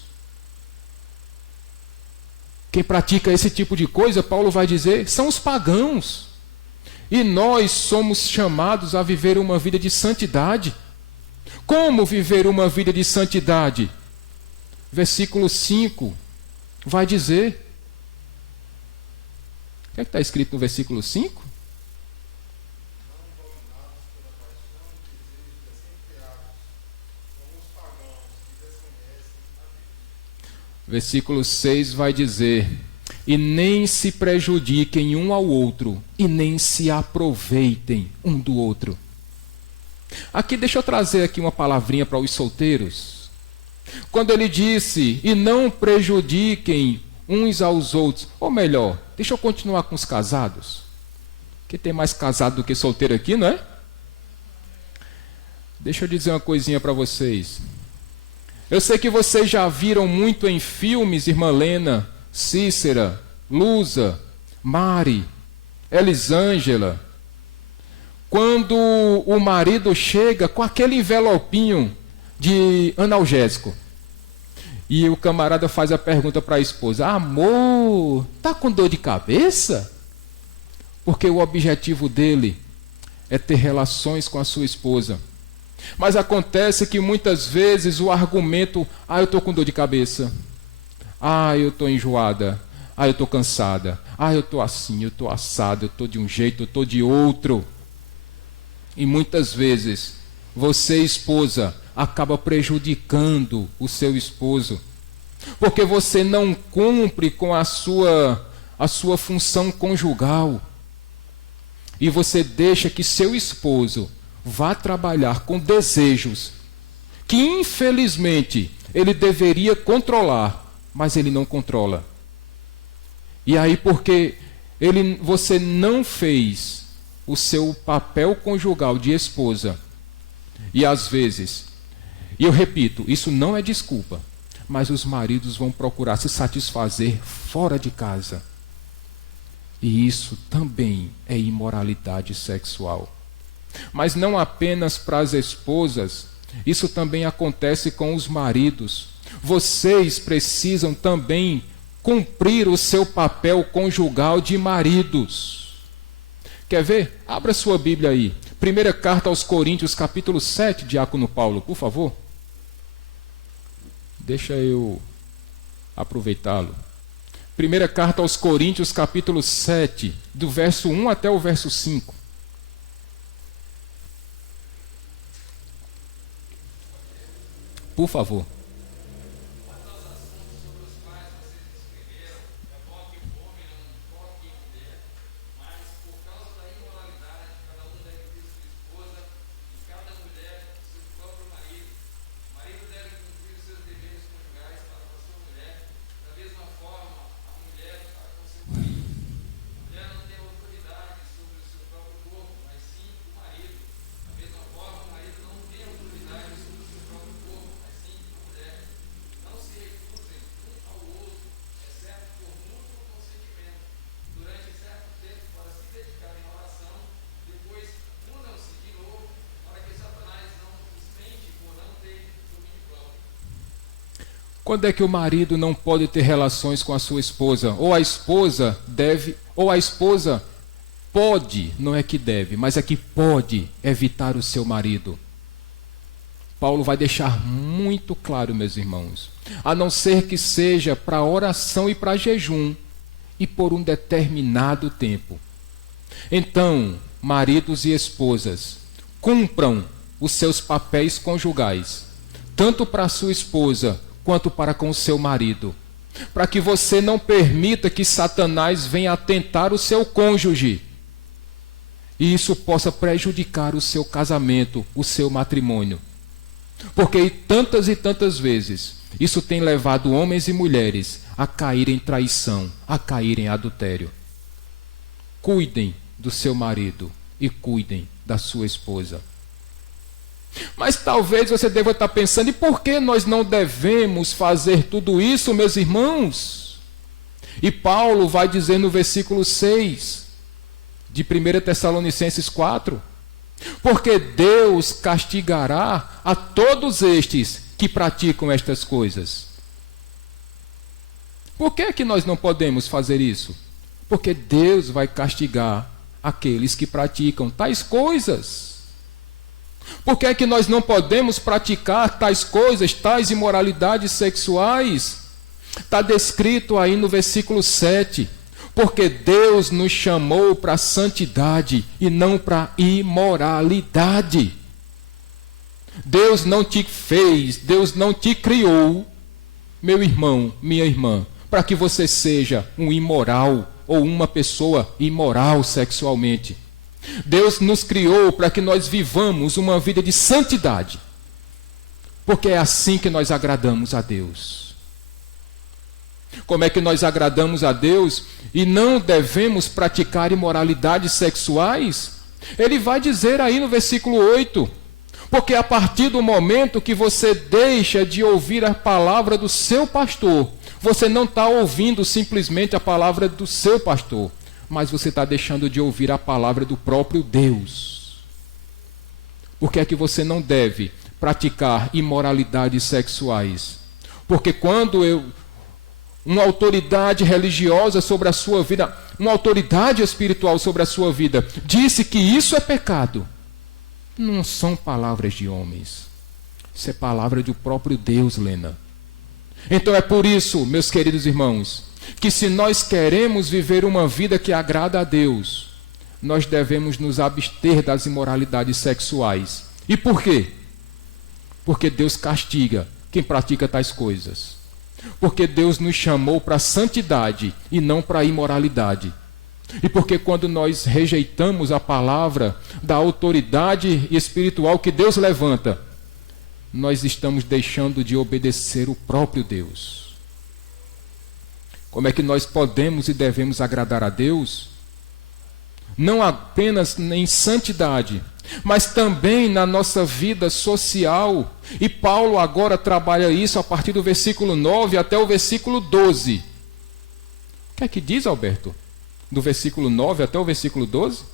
Quem pratica esse tipo de coisa, Paulo vai dizer, são os pagãos. E nós somos chamados a viver uma vida de santidade. Como viver uma vida de santidade? Versículo 5 vai dizer. O que é que está escrito no versículo 5? Versículo 6 vai dizer: e nem se prejudiquem um ao outro, e nem se aproveitem um do outro. Aqui, deixa eu trazer aqui uma palavrinha para os solteiros. Quando ele disse, e não prejudiquem uns aos outros, ou melhor, deixa eu continuar com os casados, que tem mais casado do que solteiro aqui, não é? Deixa eu dizer uma coisinha para vocês. Eu sei que vocês já viram muito em filmes, irmã Lena, Cícera, Lusa, Mari, Elisângela, quando o marido chega com aquele envelopinho de analgésico e o camarada faz a pergunta para a esposa: amor, tá com dor de cabeça? Porque o objetivo dele é ter relações com a sua esposa. Mas acontece que muitas vezes o argumento: eu estou com dor de cabeça. Ah, eu estou enjoada. Ah, eu estou cansada. Ah, eu estou assim, eu estou assado, eu estou de um jeito, eu estou de outro. E muitas vezes, você, esposa, acaba prejudicando o seu esposo, porque você não cumpre com a sua função conjugal. E você deixa que seu esposo vá trabalhar com desejos que, infelizmente, ele deveria controlar, mas ele não controla. E aí, porque você não fez o seu papel conjugal de esposa, e às vezes, e eu repito, isso não é desculpa, mas os maridos vão procurar se satisfazer fora de casa. E isso também é imoralidade sexual. Mas não apenas para as esposas, isso também acontece com os maridos. Vocês precisam também cumprir o seu papel conjugal de maridos. Quer ver? Abra sua Bíblia aí. Primeira carta aos Coríntios, capítulo 7, diácono Paulo, por favor. Deixa eu aproveitá-lo. Primeira carta aos Coríntios, capítulo 7, do verso 1 até o verso 5. Por favor. Quando é que o marido não pode ter relações com a sua esposa? Ou a esposa deve, ou a esposa pode, não é que deve, mas é que pode evitar o seu marido. Paulo vai deixar muito claro, meus irmãos, a não ser que seja para oração e para jejum, e por um determinado tempo. Então, maridos e esposas, cumpram os seus papéis conjugais, tanto para a sua esposa quanto para com o seu marido, para que você não permita que Satanás venha atentar o seu cônjuge, e isso possa prejudicar o seu casamento, o seu matrimônio. Porque tantas e tantas vezes, isso tem levado homens e mulheres a caírem em traição, a caírem em adultério. Cuidem do seu marido e cuidem da sua esposa. Mas talvez você deva estar pensando, e por que nós não devemos fazer tudo isso, meus irmãos? E Paulo vai dizer no versículo 6 de 1 Tessalonicenses 4, porque Deus castigará a todos estes que praticam estas coisas. Por que é que nós não podemos fazer isso? Porque Deus vai castigar aqueles que praticam tais coisas. Por que é que nós não podemos praticar tais coisas, tais imoralidades sexuais? Está descrito aí no versículo 7. Porque Deus nos chamou para a santidade e não para a imoralidade. Deus não te fez, Deus não te criou, meu irmão, minha irmã, para que você seja um imoral ou uma pessoa imoral sexualmente. Deus nos criou para que nós vivamos uma vida de santidade, porque é assim que nós agradamos a Deus. Como é que nós agradamos a Deus e não devemos praticar imoralidades sexuais? Ele vai dizer aí no versículo 8, porque a partir do momento que você deixa de ouvir a palavra do seu pastor, você não está ouvindo simplesmente a palavra do seu pastor, mas você está deixando de ouvir a palavra do próprio Deus. Por que é que você não deve praticar imoralidades sexuais? Porque quando uma autoridade religiosa sobre a sua vida, uma autoridade espiritual sobre a sua vida, disse que isso é pecado, não são palavras de homens. Isso é palavra do próprio Deus, Lena. Então é por isso, meus queridos irmãos, que se nós queremos viver uma vida que agrada a Deus, nós devemos nos abster das imoralidades sexuais. E por quê? Porque Deus castiga quem pratica tais coisas. Porque Deus nos chamou para a santidade e não para a imoralidade. E porque quando nós rejeitamos a palavra da autoridade espiritual que Deus levanta, nós estamos deixando de obedecer o próprio Deus. Como é que nós podemos e devemos agradar a Deus? Não apenas em santidade, mas também na nossa vida social. E Paulo agora trabalha isso a partir do versículo 9 até o versículo 12. O que é que diz, Alberto? Do versículo 9 até o versículo 12?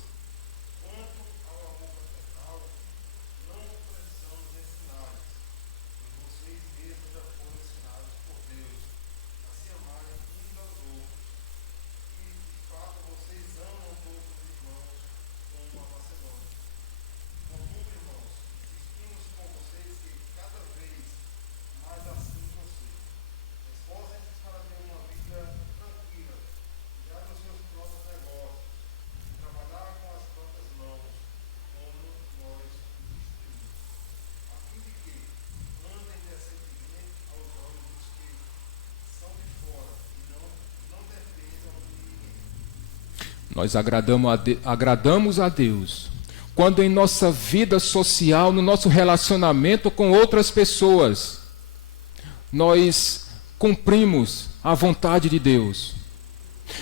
Nós agradamos a Deus quando em nossa vida social, no nosso relacionamento com outras pessoas, nós cumprimos a vontade de Deus.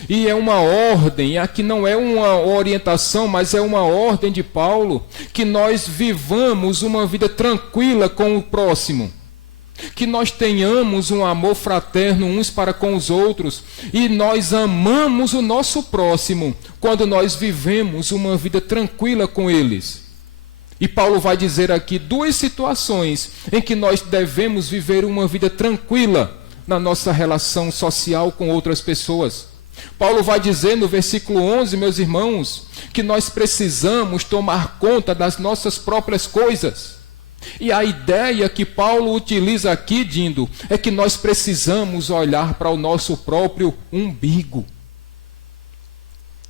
E é uma ordem, aqui não é uma orientação, mas é uma ordem de Paulo, que nós vivamos uma vida tranquila com o próximo. Que nós tenhamos um amor fraterno uns para com os outros, e nós amamos o nosso próximo quando nós vivemos uma vida tranquila com eles. E Paulo vai dizer aqui duas situações em que nós devemos viver uma vida tranquila na nossa relação social com outras pessoas. Paulo vai dizer no versículo 11, meus irmãos, que nós precisamos tomar conta das nossas próprias coisas. E a ideia que Paulo utiliza aqui, Dindo, é que nós precisamos olhar para o nosso próprio umbigo.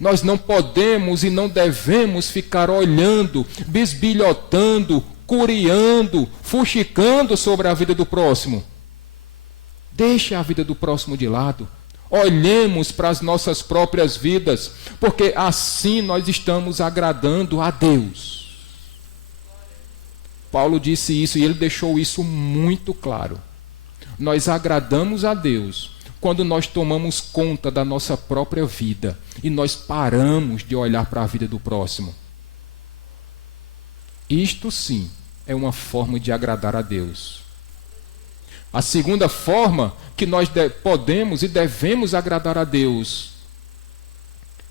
Nós não podemos e não devemos ficar olhando, bisbilhotando, curiando, fuxicando sobre a vida do próximo. Deixe a vida do próximo de lado. Olhemos para as nossas próprias vidas, porque assim nós estamos agradando a Deus. Paulo disse isso e ele deixou isso muito claro. Nós agradamos a Deus quando nós tomamos conta da nossa própria vida e nós paramos de olhar para a vida do próximo. Isto sim é uma forma de agradar a Deus. A segunda forma que nós podemos e devemos agradar a Deus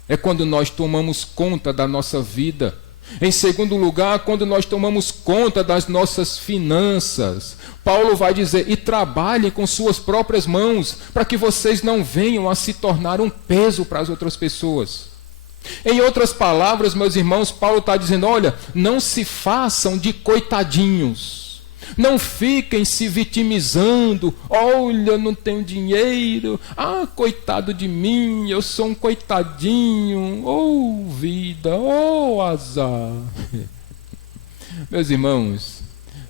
é quando nós tomamos conta da nossa vida. Em segundo lugar, quando nós tomamos conta das nossas finanças. Paulo vai dizer, e trabalhem com suas próprias mãos, para que vocês não venham a se tornar um peso para as outras pessoas. Em outras palavras, meus irmãos, Paulo está dizendo, olha, não se façam de coitadinhos. Não fiquem se vitimizando. Olha, não tenho dinheiro. Ah, coitado de mim, eu sou um coitadinho. Oh, vida, oh, azar. Meus irmãos,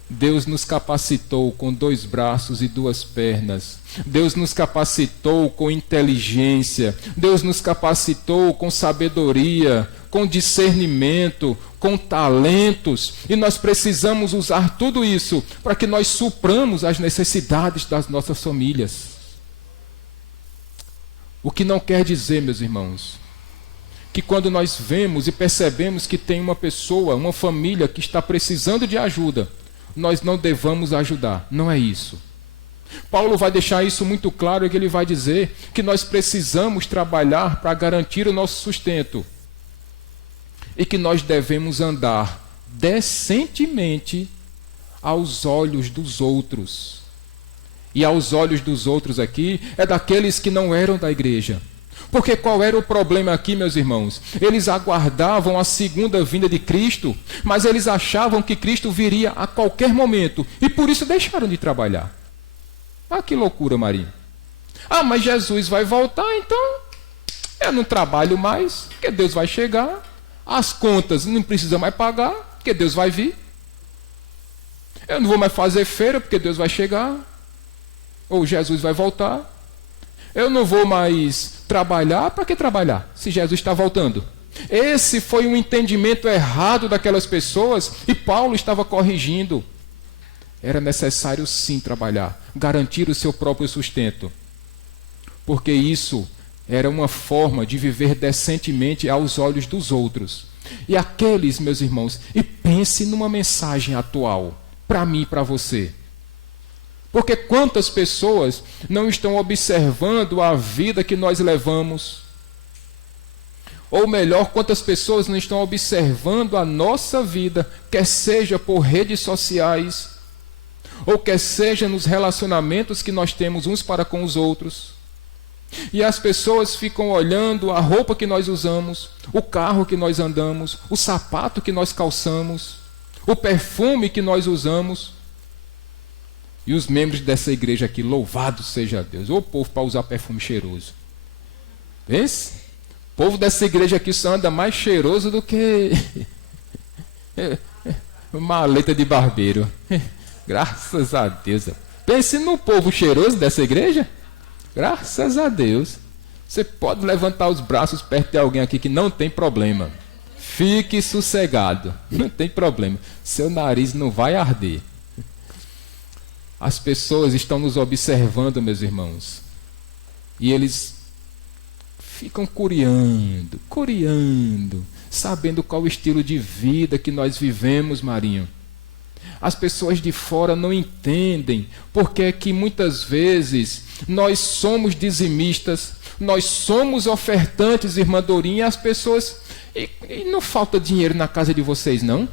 Deus nos capacitou com 2 braços e 2 pernas. Deus nos capacitou com inteligência. Deus nos capacitou com sabedoria, com discernimento, com talentos. E nós precisamos usar tudo isso para que nós supramos as necessidades das nossas famílias. O que não quer dizer, meus irmãos, que quando nós vemos e percebemos que tem uma pessoa, uma família que está precisando de ajuda, nós não devamos ajudar. Não é isso. Paulo vai deixar isso muito claro, que ele vai dizer que nós precisamos trabalhar para garantir o nosso sustento e que nós devemos andar decentemente aos olhos dos outros. E aos olhos dos outros aqui é daqueles que não eram da igreja. Porque qual era o problema aqui, meus irmãos? Eles aguardavam a segunda vinda de Cristo, mas eles achavam que Cristo viria a qualquer momento, e por isso deixaram de trabalhar. Ah, que loucura, Marinho. Ah, mas Jesus vai voltar, então eu não trabalho mais, porque Deus vai chegar. As contas não precisa mais pagar, porque Deus vai vir. Eu não vou mais fazer feira, porque Deus vai chegar. Ou Jesus vai voltar. Eu não vou mais trabalhar. Para que trabalhar, se Jesus está voltando? Esse foi um entendimento errado daquelas pessoas, e Paulo estava corrigindo. Era necessário sim trabalhar, garantir o seu próprio sustento, porque isso era uma forma de viver decentemente aos olhos dos outros. E aqueles, meus irmãos, e pense numa mensagem atual, para mim e para você. Porque quantas pessoas não estão observando a vida que nós levamos? Ou melhor, quantas pessoas não estão observando a nossa vida, quer seja por redes sociais, ou quer seja nos relacionamentos que nós temos uns para com os outros. E as pessoas ficam olhando a roupa que nós usamos, o carro que nós andamos, o sapato que nós calçamos, o perfume que nós usamos. E os membros dessa igreja aqui, louvado seja Deus. Ô povo para usar perfume cheiroso. Pense, o povo dessa igreja aqui só anda mais cheiroso do que maleta de barbeiro. Graças a Deus. Pense no povo cheiroso dessa igreja. Graças a Deus. Você pode levantar os braços perto de alguém aqui que não tem problema. Fique sossegado. Não tem problema. Seu nariz não vai arder. As pessoas estão nos observando, meus irmãos. E eles ficam curiando, sabendo qual o estilo de vida que nós vivemos, Marinho. As pessoas de fora não entendem porque é que muitas vezes nós somos dizimistas, nós somos ofertantes, irmã Dorinha, e as pessoas... E não falta dinheiro na casa de vocês, não?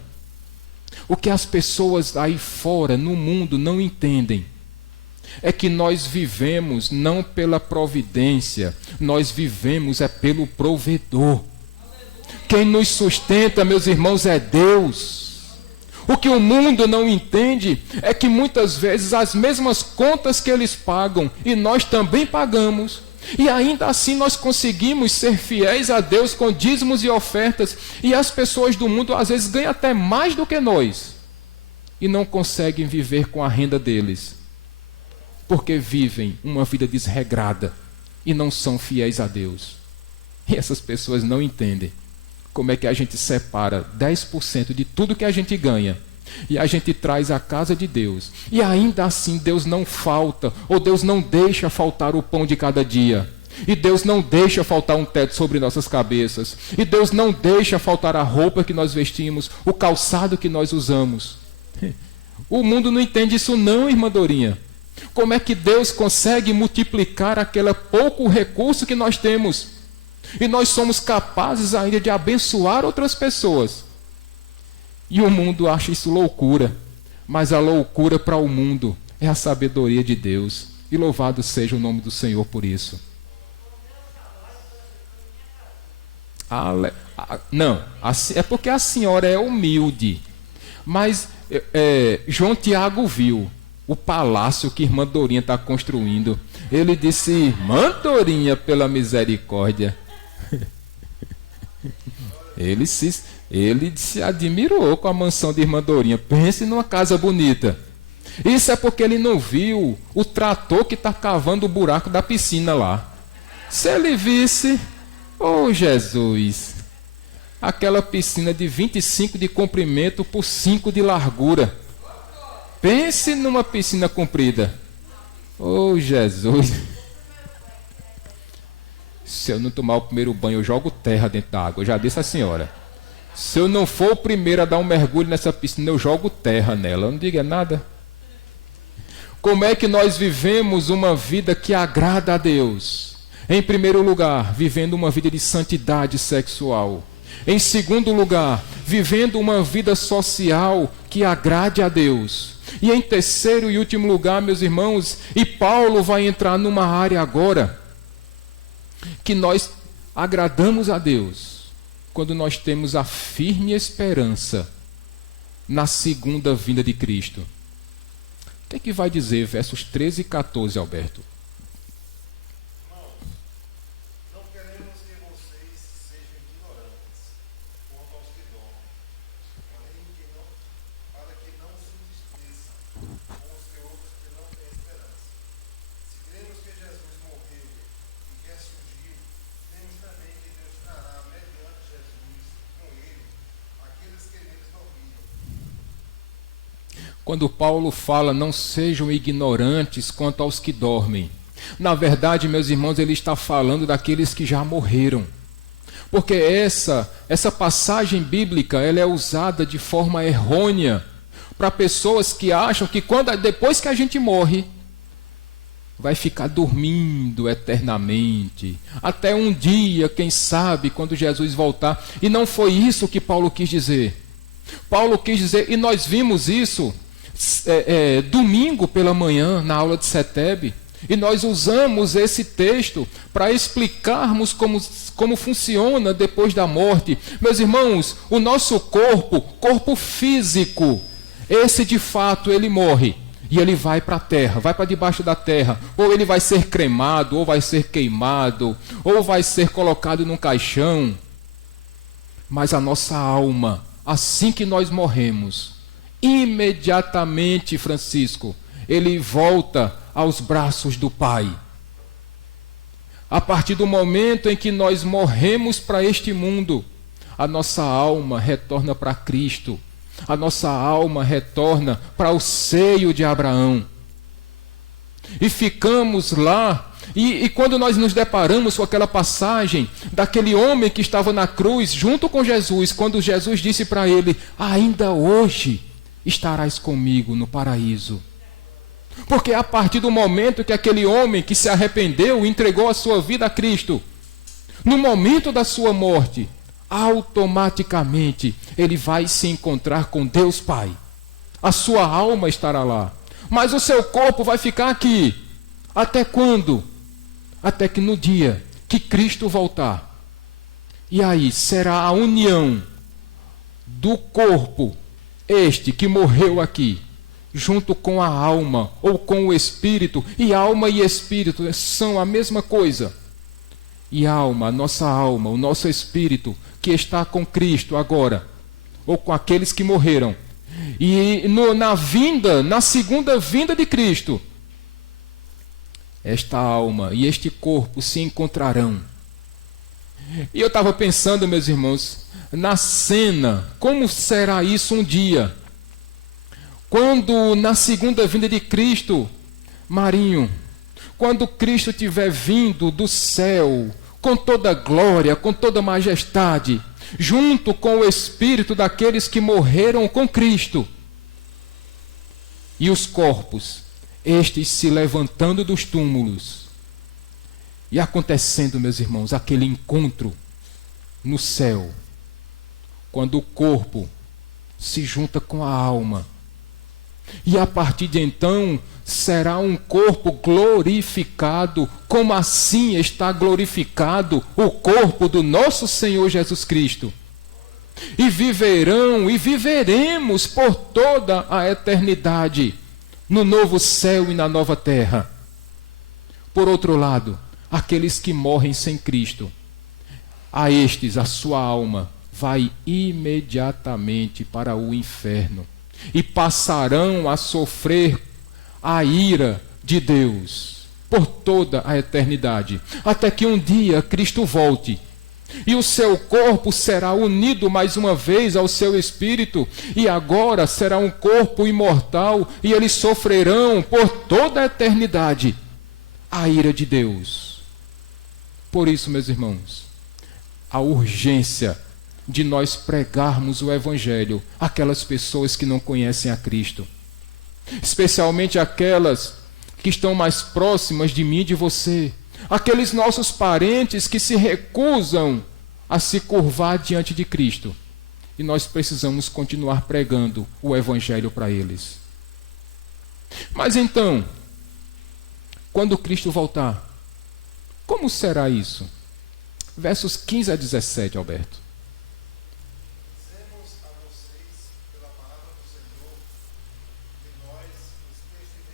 O que as pessoas aí fora, no mundo, não entendem é que nós vivemos não pela providência, nós vivemos é pelo provedor. Quem nos sustenta, meus irmãos, é Deus. O que o mundo não entende é que muitas vezes as mesmas contas que eles pagam e nós também pagamos, e ainda assim nós conseguimos ser fiéis a Deus com dízimos e ofertas, e as pessoas do mundo às vezes ganham até mais do que nós e não conseguem viver com a renda deles, porque vivem uma vida desregrada e não são fiéis a Deus. E essas pessoas não entendem como é que a gente separa 10% de tudo que a gente ganha e a gente traz à casa de Deus, e ainda assim Deus não falta, ou Deus não deixa faltar o pão de cada dia, e Deus não deixa faltar um teto sobre nossas cabeças, e Deus não deixa faltar a roupa que nós vestimos, o calçado que nós usamos. O mundo não entende isso não, irmã Dorinha. Como é que Deus consegue multiplicar aquele pouco recurso que nós temos? E nós somos capazes ainda de abençoar outras pessoas. E o mundo acha isso loucura. Mas a loucura para o mundo é a sabedoria de Deus. E louvado seja o nome do Senhor por isso. Não, é porque a senhora é humilde. Mas João Tiago viu o palácio que irmã Dorinha está construindo. Ele disse: irmã Dorinha, pela misericórdia. Ele se admirou com a mansão de irmã Dorinha. Pense numa casa bonita. Isso é porque ele não viu o trator que está cavando o buraco da piscina lá. Se ele visse, oh Jesus, aquela piscina de 25 de comprimento por 5 de largura. Pense numa piscina comprida. Oh Jesus. Se eu não tomar o primeiro banho, eu jogo terra dentro da água. Eu já disse à senhora. Se eu não for o primeiro a dar um mergulho nessa piscina, eu jogo terra nela. Eu não diga nada. Como é que nós vivemos uma vida que agrada a Deus? Em primeiro lugar, vivendo uma vida de santidade sexual. Em segundo lugar, vivendo uma vida social que agrade a Deus. E em terceiro e último lugar, meus irmãos, e Paulo vai entrar numa área agora, que nós agradamos a Deus quando nós temos a firme esperança na segunda vinda de Cristo. O que vai dizer versos 13 e 14, Alberto? Não queremos que vocês sejam ignorantes quanto aos que dormem, para que não se entristeçam com os outros que não têm esperança. Se cremos que Jesus morreu e ressurgiu, cremos também que Deus trará, mediante Jesus, com ele, aqueles que neles dormiram. Quando Paulo fala, não sejam ignorantes quanto aos que dormem. Na verdade, meus irmãos, ele está falando daqueles que já morreram. Porque essa passagem bíblica, ela é usada de forma errônea para pessoas que acham que depois que a gente morre, vai ficar dormindo eternamente, até um dia, quem sabe, quando Jesus voltar. E não foi isso que Paulo quis dizer. Paulo quis dizer, e nós vimos isso domingo pela manhã, na aula de CETEB, e nós usamos esse texto para explicarmos como funciona depois da morte. Meus irmãos, o nosso corpo físico, esse de fato ele morre. E ele vai para a terra, vai para debaixo da terra. Ou ele vai ser cremado, ou vai ser queimado, ou vai ser colocado num caixão. Mas a nossa alma, assim que nós morremos, imediatamente, Francisco, ele volta aos braços do Pai. A partir do momento em que nós morremos para este mundo, a nossa alma retorna para Cristo. A nossa alma retorna para o seio de Abraão. E ficamos lá. E quando nós nos deparamos com aquela passagem daquele homem que estava na cruz junto com Jesus, quando Jesus disse para ele, ainda hoje estarás comigo no paraíso. Porque a partir do momento que aquele homem que se arrependeu, entregou a sua vida a Cristo, no momento da sua morte, automaticamente ele vai se encontrar com Deus Pai. A sua alma estará lá, mas o seu corpo vai ficar aqui. Até quando? Até que no dia que Cristo voltar. E aí será a união do corpo, este que morreu aqui, junto com a alma ou com o espírito. E alma e espírito são a mesma coisa. E alma, a nossa alma, o nosso espírito, que está com Cristo agora, ou com aqueles que morreram. E na segunda vinda de Cristo, esta alma e este corpo se encontrarão. E eu estava pensando, meus irmãos, na cena, como será isso um dia? Quando na segunda vinda de Cristo, Marinho, quando Cristo tiver vindo do céu, com toda glória, com toda majestade, junto com o espírito daqueles que morreram com Cristo, e os corpos, estes se levantando dos túmulos, e acontecendo, meus irmãos, aquele encontro no céu, quando o corpo se junta com a alma, e a partir de então será um corpo glorificado, como assim está glorificado o corpo do nosso Senhor Jesus Cristo. E viverão e viveremos por toda a eternidade no novo céu e na nova terra. Por outro lado, aqueles que morrem sem Cristo, a estes a sua alma vai imediatamente para o inferno e passarão a sofrer a ira de Deus por toda a eternidade, até que um dia Cristo volte e o seu corpo será unido mais uma vez ao seu espírito, e agora será um corpo imortal, e eles sofrerão por toda a eternidade a ira de Deus. Por isso, meus irmãos, a urgência de nós pregarmos o Evangelho àquelas pessoas que não conhecem a Cristo, especialmente aquelas que estão mais próximas de mim e de você, aqueles nossos parentes que se recusam a se curvar diante de Cristo, e nós precisamos continuar pregando o Evangelho para eles. Mas então, quando Cristo voltar, como será isso? Versos 15 a 17, Alberto. Dizemos a vocês, pela palavra do Senhor, que nós, os que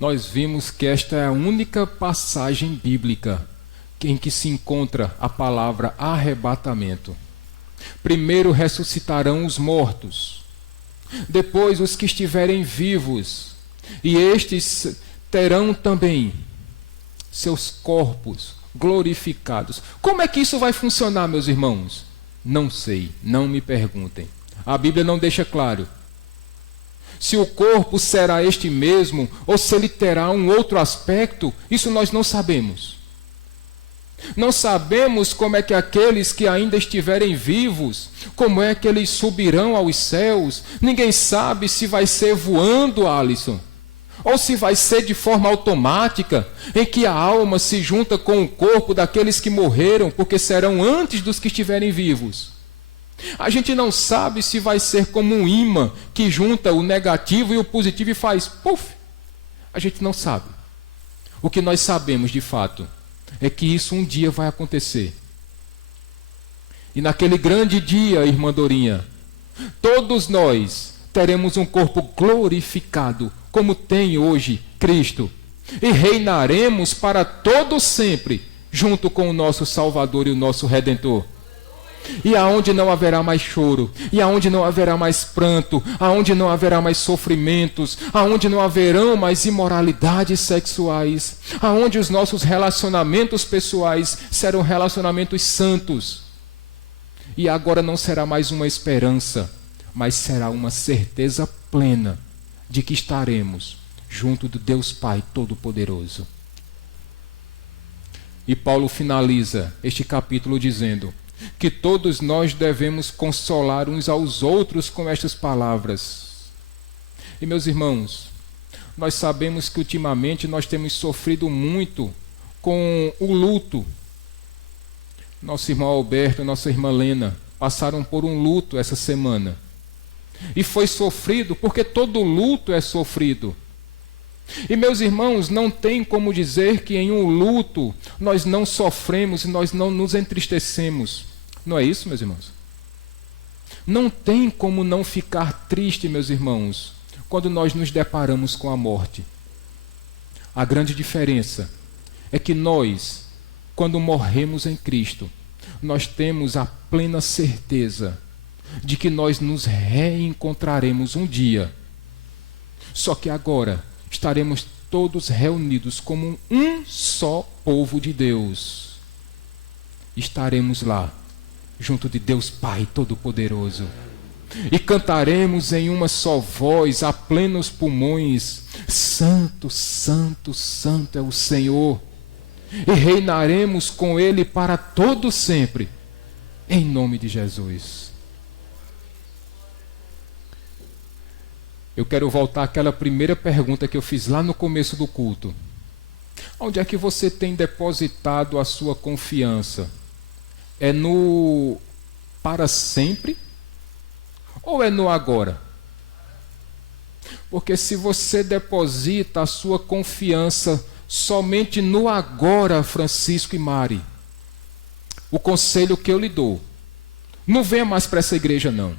nós vimos que esta é a única passagem bíblica em que se encontra a palavra arrebatamento. Primeiro ressuscitarão os mortos, depois os que estiverem vivos, e estes terão também seus corpos glorificados. Como é que isso vai funcionar, meus irmãos? Não sei, não me perguntem. A Bíblia não deixa claro se o corpo será este mesmo ou se ele terá um outro aspecto. Isso nós não sabemos. Não sabemos como é que aqueles que ainda estiverem vivos, como é que eles subirão aos céus. Ninguém sabe se vai ser voando, Alisson, ou se vai ser de forma automática, em que a alma se junta com o corpo daqueles que morreram, porque serão antes dos que estiverem vivos. A gente não sabe se vai ser como um imã que junta o negativo e o positivo e faz puf. A gente não sabe. O que nós sabemos de fato é que isso um dia vai acontecer. E naquele grande dia, irmã Dorinha, todos nós teremos um corpo glorificado, como tem hoje Cristo, e reinaremos para todo sempre, junto com o nosso Salvador e o nosso Redentor. E aonde não haverá mais choro, e aonde não haverá mais pranto, aonde não haverá mais sofrimentos, aonde não haverão mais imoralidades sexuais, aonde os nossos relacionamentos pessoais serão relacionamentos santos. E agora não será mais uma esperança, mas será uma certeza plena de que estaremos junto do Deus Pai Todo-Poderoso. E Paulo finaliza este capítulo dizendo que todos nós devemos consolar uns aos outros com estas palavras. E meus irmãos, nós sabemos que ultimamente nós temos sofrido muito com o luto. Nosso irmão Alberto e nossa irmã Lena passaram por um luto essa semana. E foi sofrido porque todo luto é sofrido. E meus irmãos, não tem como dizer que em um luto nós não sofremos e nós não nos entristecemos. Não é isso, meus irmãos? Não tem como não ficar triste, meus irmãos, quando nós nos deparamos com a morte. A grande diferença é que nós, quando morremos em Cristo, nós temos a plena certeza de que nós nos reencontraremos um dia. Só que agora estaremos todos reunidos como um só povo de Deus. Estaremos lá, junto de Deus Pai Todo-Poderoso. E cantaremos em uma só voz, a plenos pulmões: Santo, Santo, Santo é o Senhor. E reinaremos com Ele para todo sempre, em nome de Jesus. Eu quero voltar àquela primeira pergunta que eu fiz lá no começo do culto. Onde é que você tem depositado a sua confiança? É no para sempre ou é no agora? Porque se você deposita a sua confiança somente no agora, Francisco e Mari, o conselho que eu lhe dou: não venha mais para essa igreja não.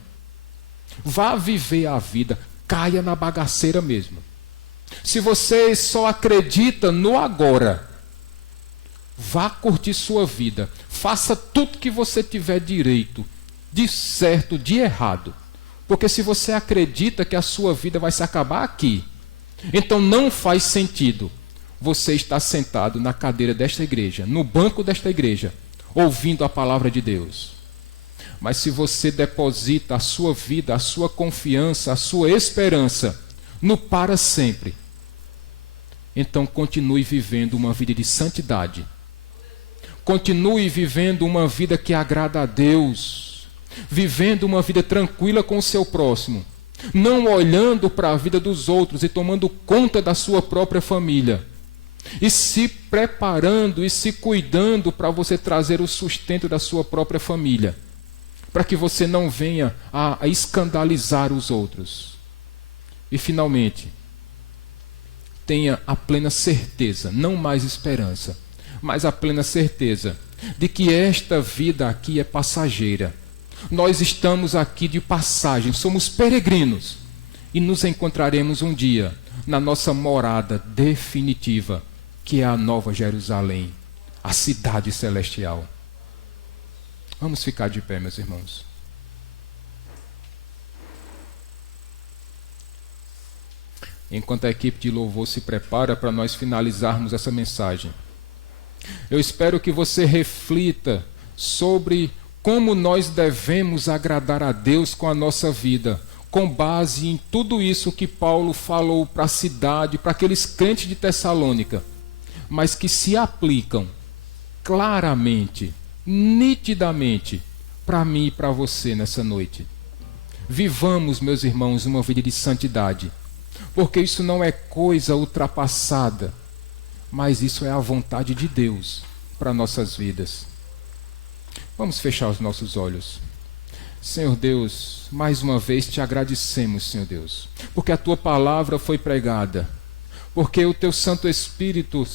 Vá viver a vida, caia na bagaceira mesmo. Se você só acredita no agora, vá curtir sua vida. Faça tudo que você tiver direito, de certo, de errado. Porque se você acredita que a sua vida vai se acabar aqui, então não faz sentido você estar sentado na cadeira desta igreja, no banco desta igreja, ouvindo a palavra de Deus. Mas se você deposita a sua vida, a sua confiança, a sua esperança no para sempre, então continue vivendo uma vida de santidade. Continue vivendo uma vida que agrada a Deus, vivendo uma vida tranquila com o seu próximo, não olhando para a vida dos outros e tomando conta da sua própria família, e se preparando e se cuidando para você trazer o sustento da sua própria família, para que você não venha a escandalizar os outros. E finalmente, tenha a plena certeza, não mais esperança, mas a plena certeza de que esta vida aqui é passageira. Nós estamos aqui de passagem, somos peregrinos e nos encontraremos um dia na nossa morada definitiva, que é a Nova Jerusalém, a cidade celestial. Vamos ficar de pé, meus irmãos. Enquanto a equipe de louvor se prepara para nós finalizarmos essa mensagem, eu espero que você reflita sobre como nós devemos agradar a Deus com a nossa vida, com base em tudo isso que Paulo falou para a cidade, para aqueles crentes de Tessalônica, mas que se aplicam claramente, nitidamente, para mim e para você nessa noite. Vivamos, meus irmãos, uma vida de santidade, porque isso não é coisa ultrapassada, mas isso é a vontade de Deus para nossas vidas. Vamos fechar os nossos olhos. Senhor Deus, mais uma vez te agradecemos, Senhor Deus, porque a tua palavra foi pregada, porque o teu Santo Espírito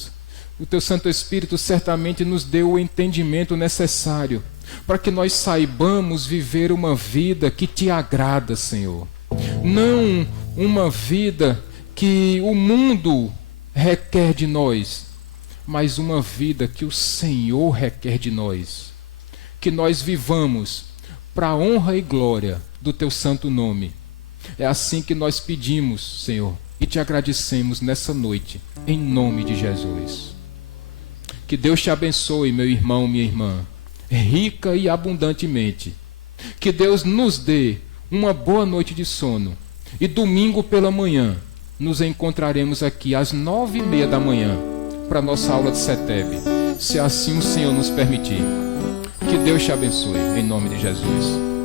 certamente nos deu o entendimento necessário para que nós saibamos viver uma vida que te agrada, Senhor. Não uma vida que o mundo requer de nós, mas uma vida que o Senhor requer de nós. Que nós vivamos para a honra e glória do teu santo nome. É assim que nós pedimos, Senhor, e te agradecemos nessa noite, em nome de Jesus. Que Deus te abençoe, meu irmão, minha irmã, rica e abundantemente. Que Deus nos dê uma boa noite de sono. E domingo pela manhã, nos encontraremos aqui às 9:30 da manhã, para a nossa aula de CETEB, se assim o Senhor nos permitir. Que Deus te abençoe, em nome de Jesus.